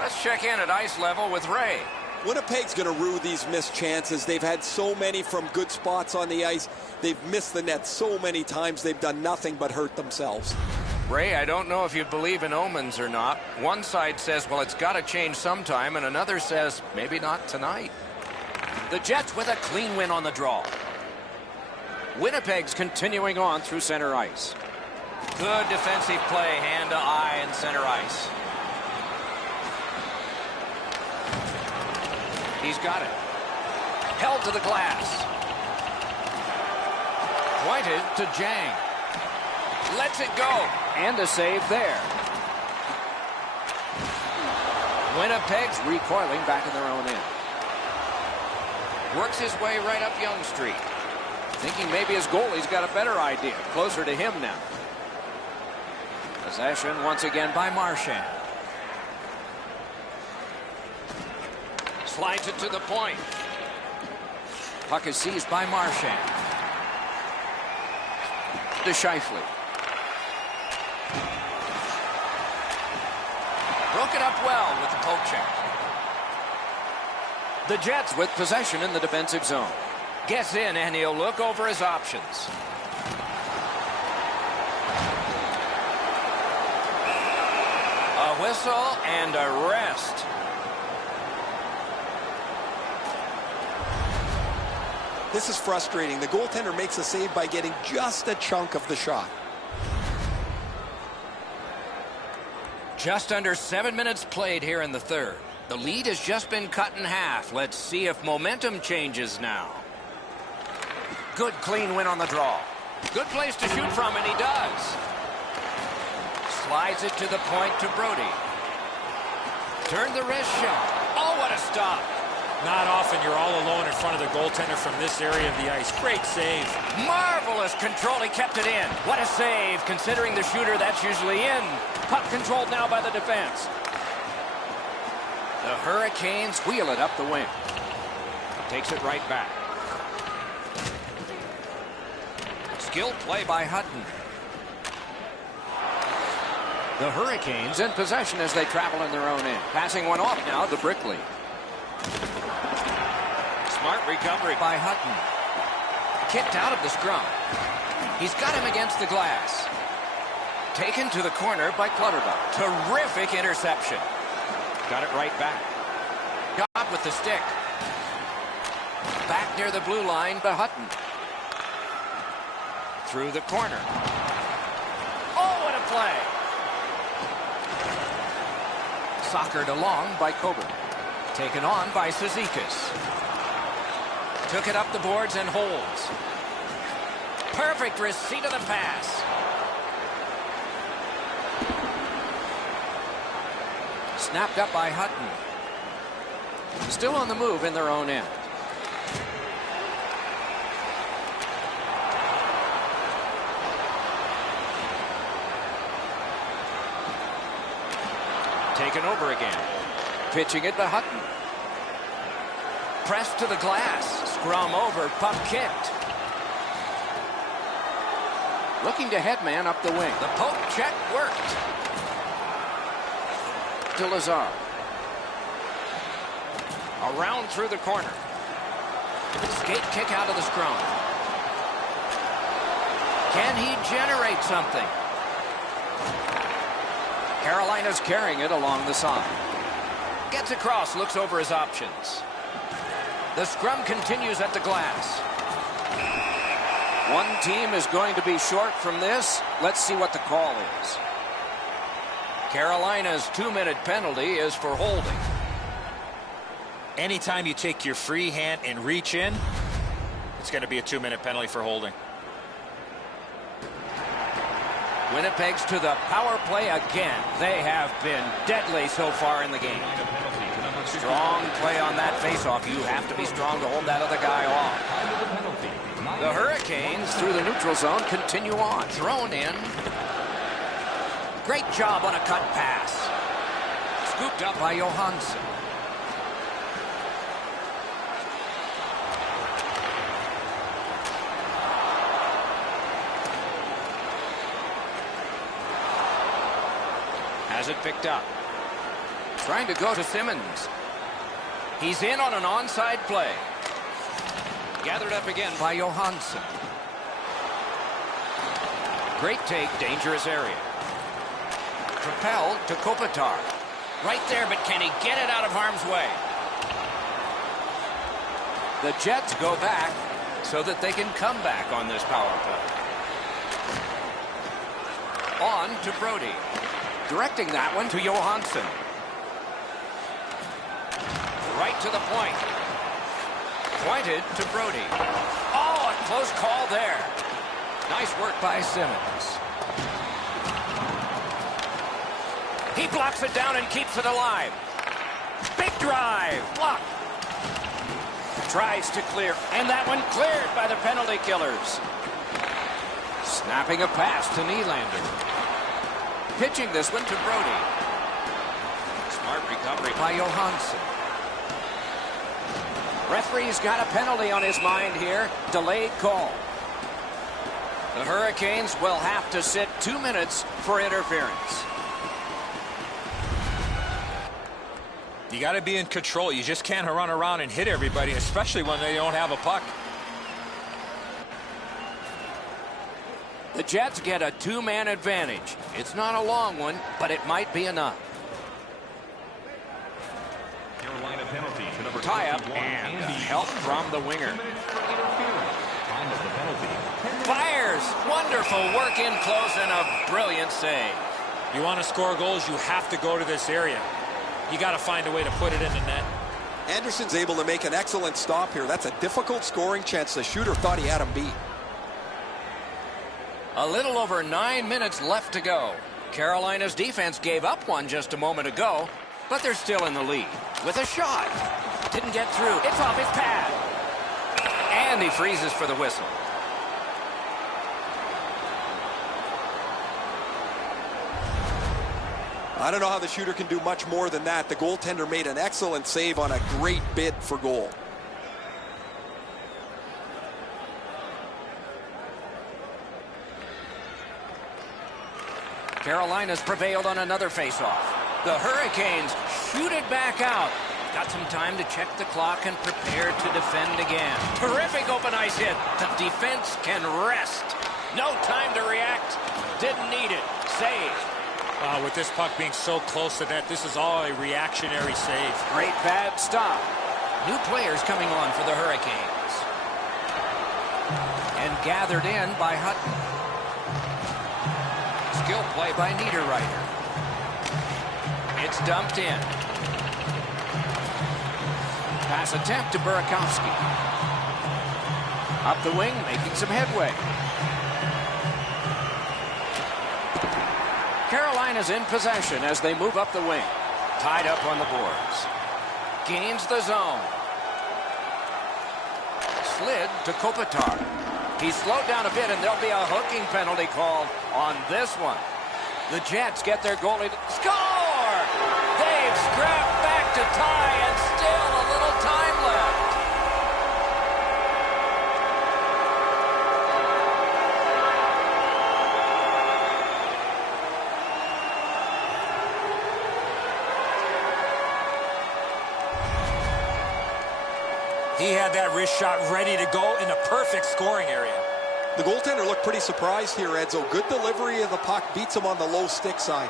Let's check in at ice level with Ray. Winnipeg's going to rue these missed chances. They've had so many from good spots on the ice. They've missed the net so many times. They've done nothing but hurt themselves. Ray, I don't know if you believe in omens or not. One side says, well, it's got to change sometime, and another says, maybe not tonight. The Jets with a clean win on the draw. Winnipeg's continuing on through center ice. Good defensive play, hand to eye in center ice. He's got it. Held to the glass. Pointed to Jang. Lets it go. And a save there. Winnipeg's recoiling back in their own end. Works his way right up Yonge Street. Thinking maybe his goalie's got a better idea. Closer to him now. Possession once again by Marchand. Slides it to the point. Puck is seized by Marchand. To Scheifele. Broke it up well with the poke check. The Jets with possession in the defensive zone. Gets in and he'll look over his options. A whistle and a rest. This is frustrating. The goaltender makes a save by getting just a chunk of the shot. Just under 7 minutes played here in the third. The lead has just been cut in half. Let's see if momentum changes now. Good clean win on the draw. Good place to shoot from, and he does. Slides it to the point to Brody. Turn the wrist shot. Oh, what a stop. Not often you're all alone in front of the goaltender from this area of the ice. Great save. Marvelous control. He kept it in. What a save, considering the shooter that's usually in. Puck controlled now by the defense. The Hurricanes wheel it up the wing. Takes it right back. Skilled play by Hutton. The Hurricanes in possession as they travel in their own end. Passing one off now to Brickley. Smart recovery by Hutton. Kicked out of the scrum. He's got him against the glass. Taken to the corner by Clutterbuck. Terrific interception. Got it right back. Got with the stick. Back near the blue line by Hutton. Through the corner. Oh, what a play. Soccered along by Coburn. Taken on by Cizikas. Took it up the boards and holds. Perfect receipt of the pass. Snapped up by Hutton. Still on the move in their own end. Taken over again. Pitching it to Hutton. Pressed to the glass. Scrum over. Puck kicked. Looking to headman up the wing. The poke check worked. To Lazar. Around through the corner. Skate kick out of the scrum. Can he generate something? Carolina's carrying it along the side. Gets across, looks over his options. The scrum continues at the glass. One team is going to be short from this. Let's see what the call is. Carolina's 2-minute penalty is for holding. Anytime you take your free hand and reach in, it's going to be a 2-minute penalty for holding. Winnipeg's to the power play again. They have been deadly so far in the game. Strong play on that faceoff. You have to be strong to hold that other guy off. The Hurricanes through the neutral zone continue on. Thrown in. Great job on a cut pass. Scooped up by Johansson. Has it picked up. Trying to go to Simmons. He's in on an onside play. Gathered up again by Johansson. Great take, dangerous area. Propelled to Kopitar. Right there, but can he get it out of harm's way? The Jets go back so that they can come back on this power play. On to Brody. Directing that one to Johansson. Right to the point. Pointed to Brody. Oh, a close call there. Nice work by Simmons. He blocks it down and keeps it alive. Big drive. Blocked. Tries to clear. And that one cleared by the penalty killers. Snapping a pass to Nylander. Pitching this one to Brody. Smart recovery by Johansson. Referee's got a penalty on his mind here. Delayed call. The Hurricanes will have to sit 2 minutes for interference. You got to be in control. You just can't run around and hit everybody, especially when they don't have a puck. The Jets get a 2-man advantage. It's not a long one, but it might be enough. Carolina penalty to number Tie-up 21, and Andy. help from the winger. 2 minutes for interference. Time of the penalty. 10 minutes. Fires. Wonderful work in close and a brilliant save. You want to score goals, you have to go to this area. You got to find a way to put it in the net. Anderson's able to make an excellent stop here. That's a difficult scoring chance. The shooter thought he had him beat. A little over 9 minutes left to go. Carolina's defense gave up one just a moment ago, but they're still in the lead. With a shot. Didn't get through. It's off his pad. And he freezes for the whistle. I don't know how the shooter can do much more than that. The goaltender made an excellent save on a great bid for goal. Carolina's prevailed on another faceoff. The Hurricanes shoot it back out. Got some time to check the clock and prepare to defend again. Terrific open ice hit. The defense can rest. No time to react. Didn't need it. Save. With this puck being so close to net, this is all a reactionary save. Great bad stop. New players coming on for the Hurricanes. And gathered in by Hutton. Skill play by Niederreiter. It's dumped in. Pass attempt to Burakovsky. Up the wing, making some headway. Carolina's in possession as they move up the wing. Tied up on the boards. Gains the zone. Slid to Kopitar. He's slowed down a bit, and there'll be a hooking penalty called on this one. The Jets get their goalie to score! They've scrapped back to tie, and still a little time left. He had that wrist shot ready to go in a perfect scoring area. The goaltender looked pretty surprised here, Edzo. Good delivery of the puck, beats him on the low stick side.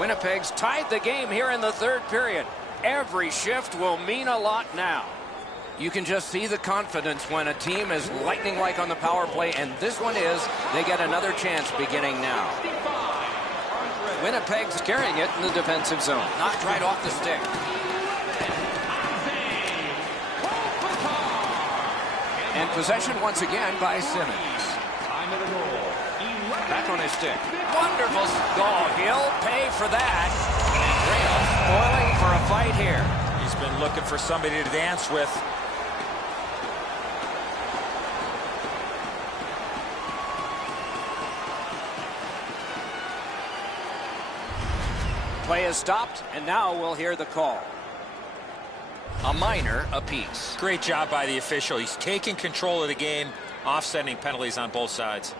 Winnipeg's tied the game here in the third period. Every shift will mean a lot now. You can just see the confidence when a team is lightning-like on the power play, and this one is. They get another chance beginning now. Winnipeg's carrying it in the defensive zone. Knocked right off the stick. And possession once again by Simmons. Back on his stick. Wonderful goal. He'll pay for that. Graham spoiling for a fight here. He's been looking for somebody to dance with. Play is stopped, and now we'll hear the call. A minor apiece. Great job by the official. He's taking control of the game, offsetting penalties on both sides.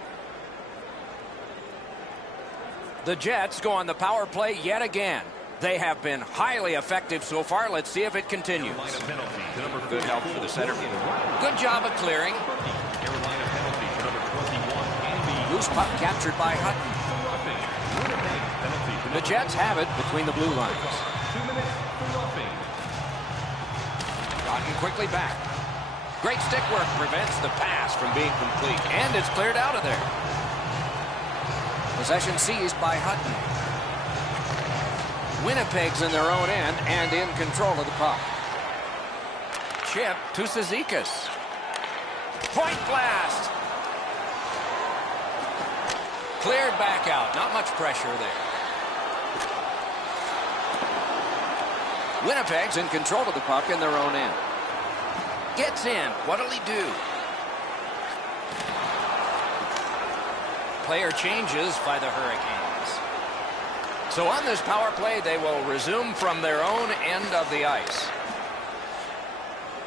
The Jets go on the power play yet again. They have been highly effective so far. Let's see if it continues. Good help for the centerfield. Good job of clearing. Loose puck captured by Hutton. The Jets have it between the blue lines. Gotten quickly back. Great stick work prevents the pass from being complete. And it's cleared out of there. Possession seized by Hutton. Winnipeg's in their own end and in control of the puck. Chip to Cizikas. Point blast. Cleared back out. Not much pressure there. Winnipeg's in control of the puck in their own end. Gets in. What'll he do? Player changes by the Hurricanes. So on this power play, they will resume from their own end of the ice.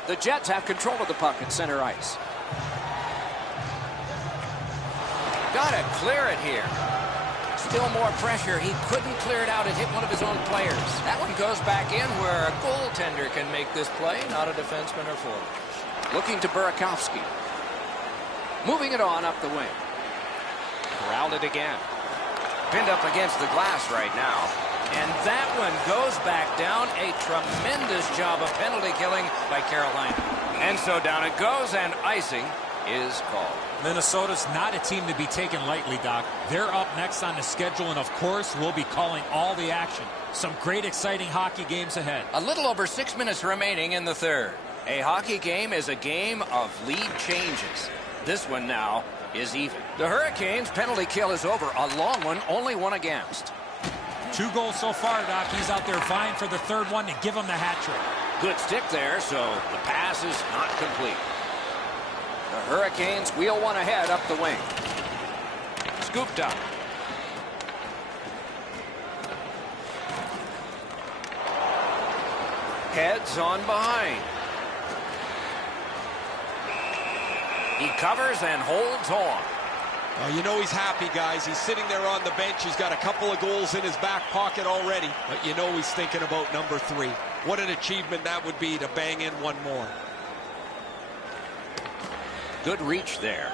The Jets have control of the puck at center ice. Gotta clear it here. Still more pressure. He couldn't clear it out. It hit one of his own players. That one goes back in where a goaltender can make this play, not a defenseman or forward. Looking to Burakovsky. Moving it on up the wing. Corralled it again. Pinned up against the glass right now. And that one goes back down. A tremendous job of penalty killing by Carolina. And so down it goes, and icing is called. Minnesota's not a team to be taken lightly, Doc. They're up next on the schedule, and of course, we'll be calling all the action. Some great, exciting hockey games ahead. A little over 6 minutes remaining in the third. A hockey game is a game of lead changes. This one now is even. The Hurricanes' penalty kill is over. A long one, only one against. 2 goals so far, Doc. He's out there vying for the third one to give him the hat trick. Good stick there, so the pass is not complete. The Hurricanes wheel one ahead up the wing. Scooped up. Heads on behind. He covers and holds on. You know he's happy, guys. He's sitting there on the bench. He's got a couple of goals in his back pocket already. But you know he's thinking about number 3. What an achievement that would be to bang in one more. Good reach there.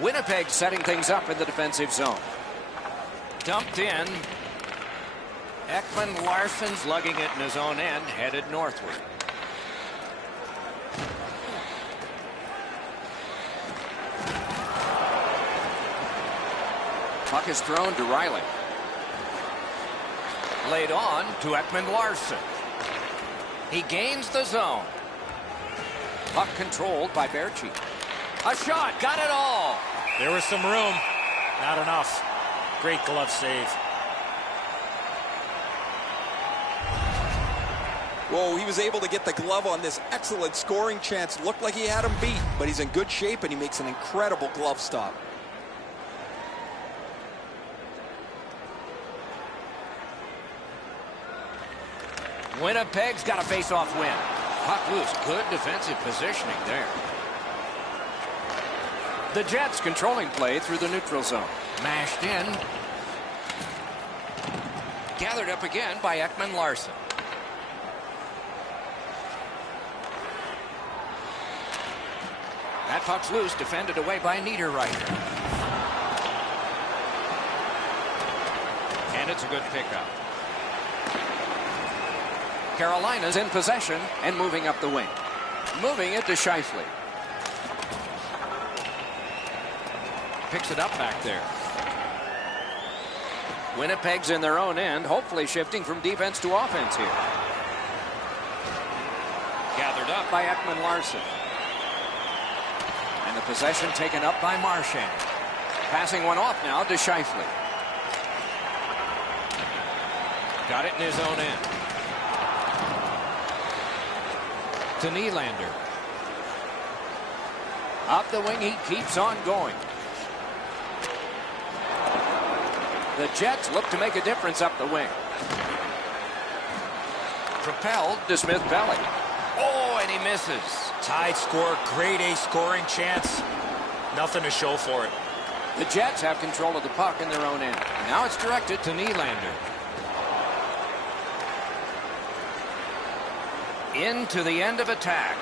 Winnipeg setting things up in the defensive zone. Dumped in. Ekman Larsson's lugging it in his own end, headed northward. Puck is thrown to Riley. Laid on to Ekman Larsson. He gains the zone. Puck controlled by Berchi. A shot, got it all. There was some room. Not enough. Great glove save. Whoa, he was able to get the glove on this excellent scoring chance. Looked like he had him beat, but he's in good shape and he makes an incredible glove stop. Winnipeg's got a face-off win. Puck loose. Good defensive positioning there. The Jets controlling play through the neutral zone. Mashed in. Gathered up again by Ekman Larsson. That puck's loose, defended away by Niederreiter. And it's a good pickup. Carolina's in possession and moving up the wing. Moving it to Scheifele. Picks it up back there. Winnipeg's in their own end, hopefully shifting from defense to offense here. Gathered up by Ekman-Larsson. And the possession taken up by Marchand. Passing one off now to Scheifele. Got it in his own end. To Nylander. Up the wing, he keeps on going. The Jets look to make a difference up the wing. Propelled to Smith-Pelly. Oh, and he misses. Tied score, grade A scoring chance. Nothing to show for it. The Jets have control of the puck in their own end. Now it's directed to Nylander. Into the end of attack.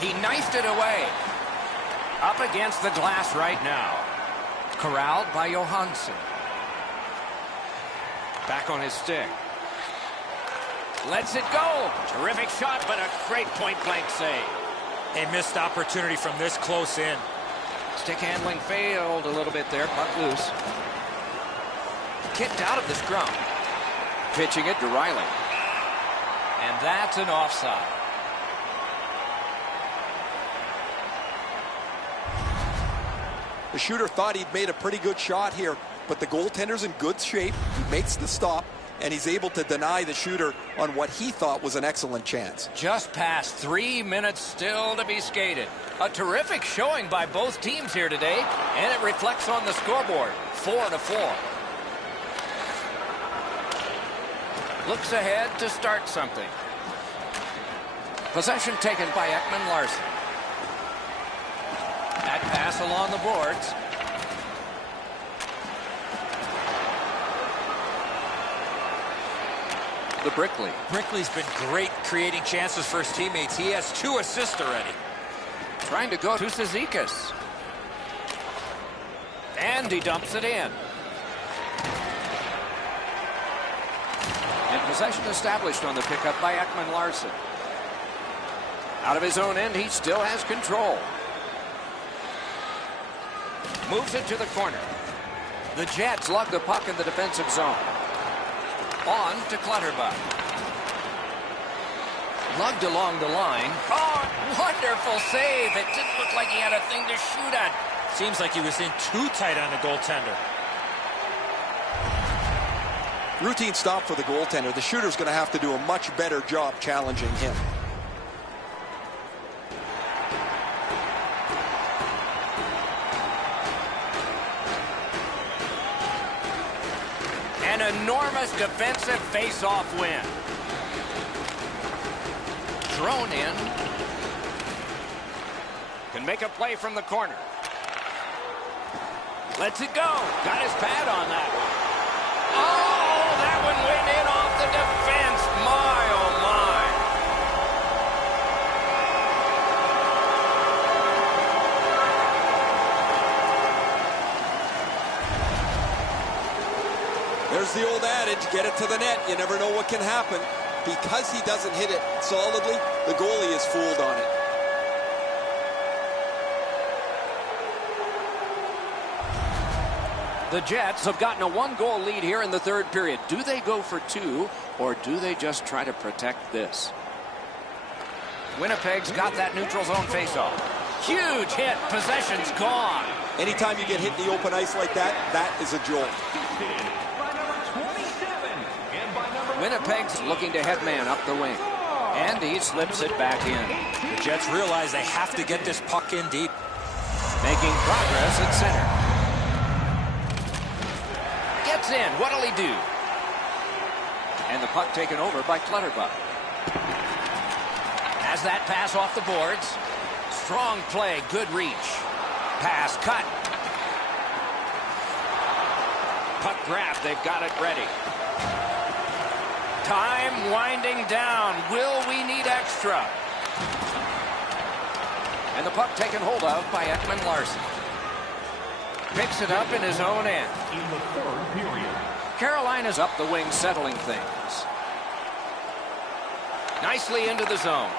He knifed it away. Up against the glass right now. Corralled by Johansson. Back on his stick. Lets it go. Terrific shot, but a great point-blank save. A missed opportunity from this close in. Stick handling failed a little bit there. Puck loose. Kicked out of the scrum. Pitching it to Riley. And that's an offside. The shooter thought he'd made a pretty good shot here, but the goaltender's in good shape. He makes the stop, and he's able to deny the shooter on what he thought was an excellent chance. Just past 3 minutes still to be skated. A terrific showing by both teams here today, and it reflects on the scoreboard. 4-4. Looks ahead to start something. Possession taken by Ekman-Larsson. That pass along the boards. The Brickley. Brickley's been great creating chances for his teammates. He has 2 assists already. Trying to go to Cizikas. And he dumps it in. And possession established on the pickup by Ekman-Larsson. Out of his own end, he still has control. Moves it to the corner. The Jets lug the puck in the defensive zone. On to Clutterbuck. Lugged along the line. Oh, wonderful save. It didn't look like he had a thing to shoot at. Seems like he was in too tight on the goaltender. Routine stop for the goaltender. The shooter's going to have to do a much better job challenging him. An enormous defensive face-off win. Thrown in. Can make a play from the corner. Lets it go. Got his pad on that one. Oh, that one went in off the defense. My, oh my. There's the old adage, get it to the net. You never know what can happen. Because he doesn't hit it solidly, the goalie is fooled on it. The Jets have gotten a 1-goal lead here in the third period. Do they go for 2, or do they just try to protect this? Winnipeg's got that neutral zone faceoff. Huge hit. Possession's gone. Anytime you get hit in the open ice like that, that is a jolt. Winnipeg's looking to head man up the wing. And he slips it back in. The Jets realize they have to get this puck in deep. Making progress at center. Gets in. What'll he do? And the puck taken over by Clutterbuck. Has that pass off the boards. Strong play. Good reach. Pass cut. Puck grab. They've got it ready. Time winding down. Will we need extra? And the puck taken hold of by Ekman-Larsson. Picks it up in his own end. In the third period. Carolina's up the wing, settling things. Nicely into the zone.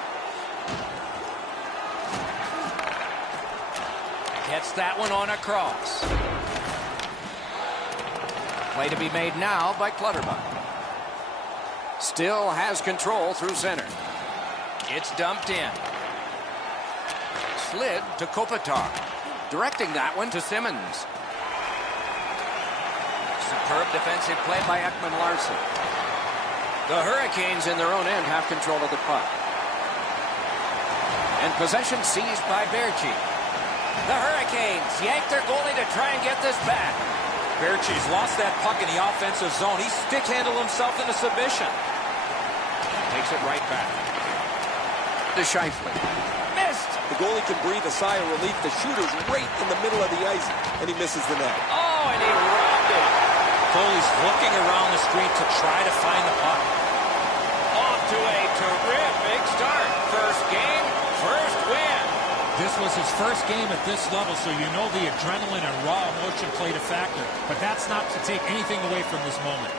Gets that one on a cross. Play to be made now by Clutterbuck. Still has control through center. It's dumped in. Slid to Kopitar. Directing that one to Simmons. Superb defensive play by Ekman-Larsson. The Hurricanes in their own end have control of the puck. And possession seized by Berchi. The Hurricanes yank their goalie to try and get this back. Berchi's lost that puck in the offensive zone. He stick-handled himself into submission. Takes it right back. To Scheifele. Missed. The goalie can breathe a sigh of relief. The shooter's right in the middle of the ice, and he misses the net. Oh, and he robbed it. Goalie's looking around the screen to try to find the puck. Off to a terrific start. First game, first win. This was his first game at this level, so you know the adrenaline and raw emotion played a factor. But that's not to take anything away from this moment.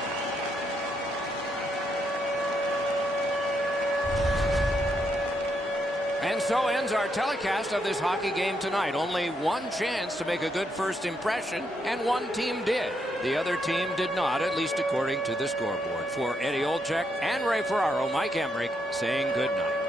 And so ends our telecast of this hockey game tonight. Only one chance to make a good first impression, and one team did. The other team did not, at least according to the scoreboard. For Eddie Olczyk and Ray Ferraro, Mike Emrick saying good night.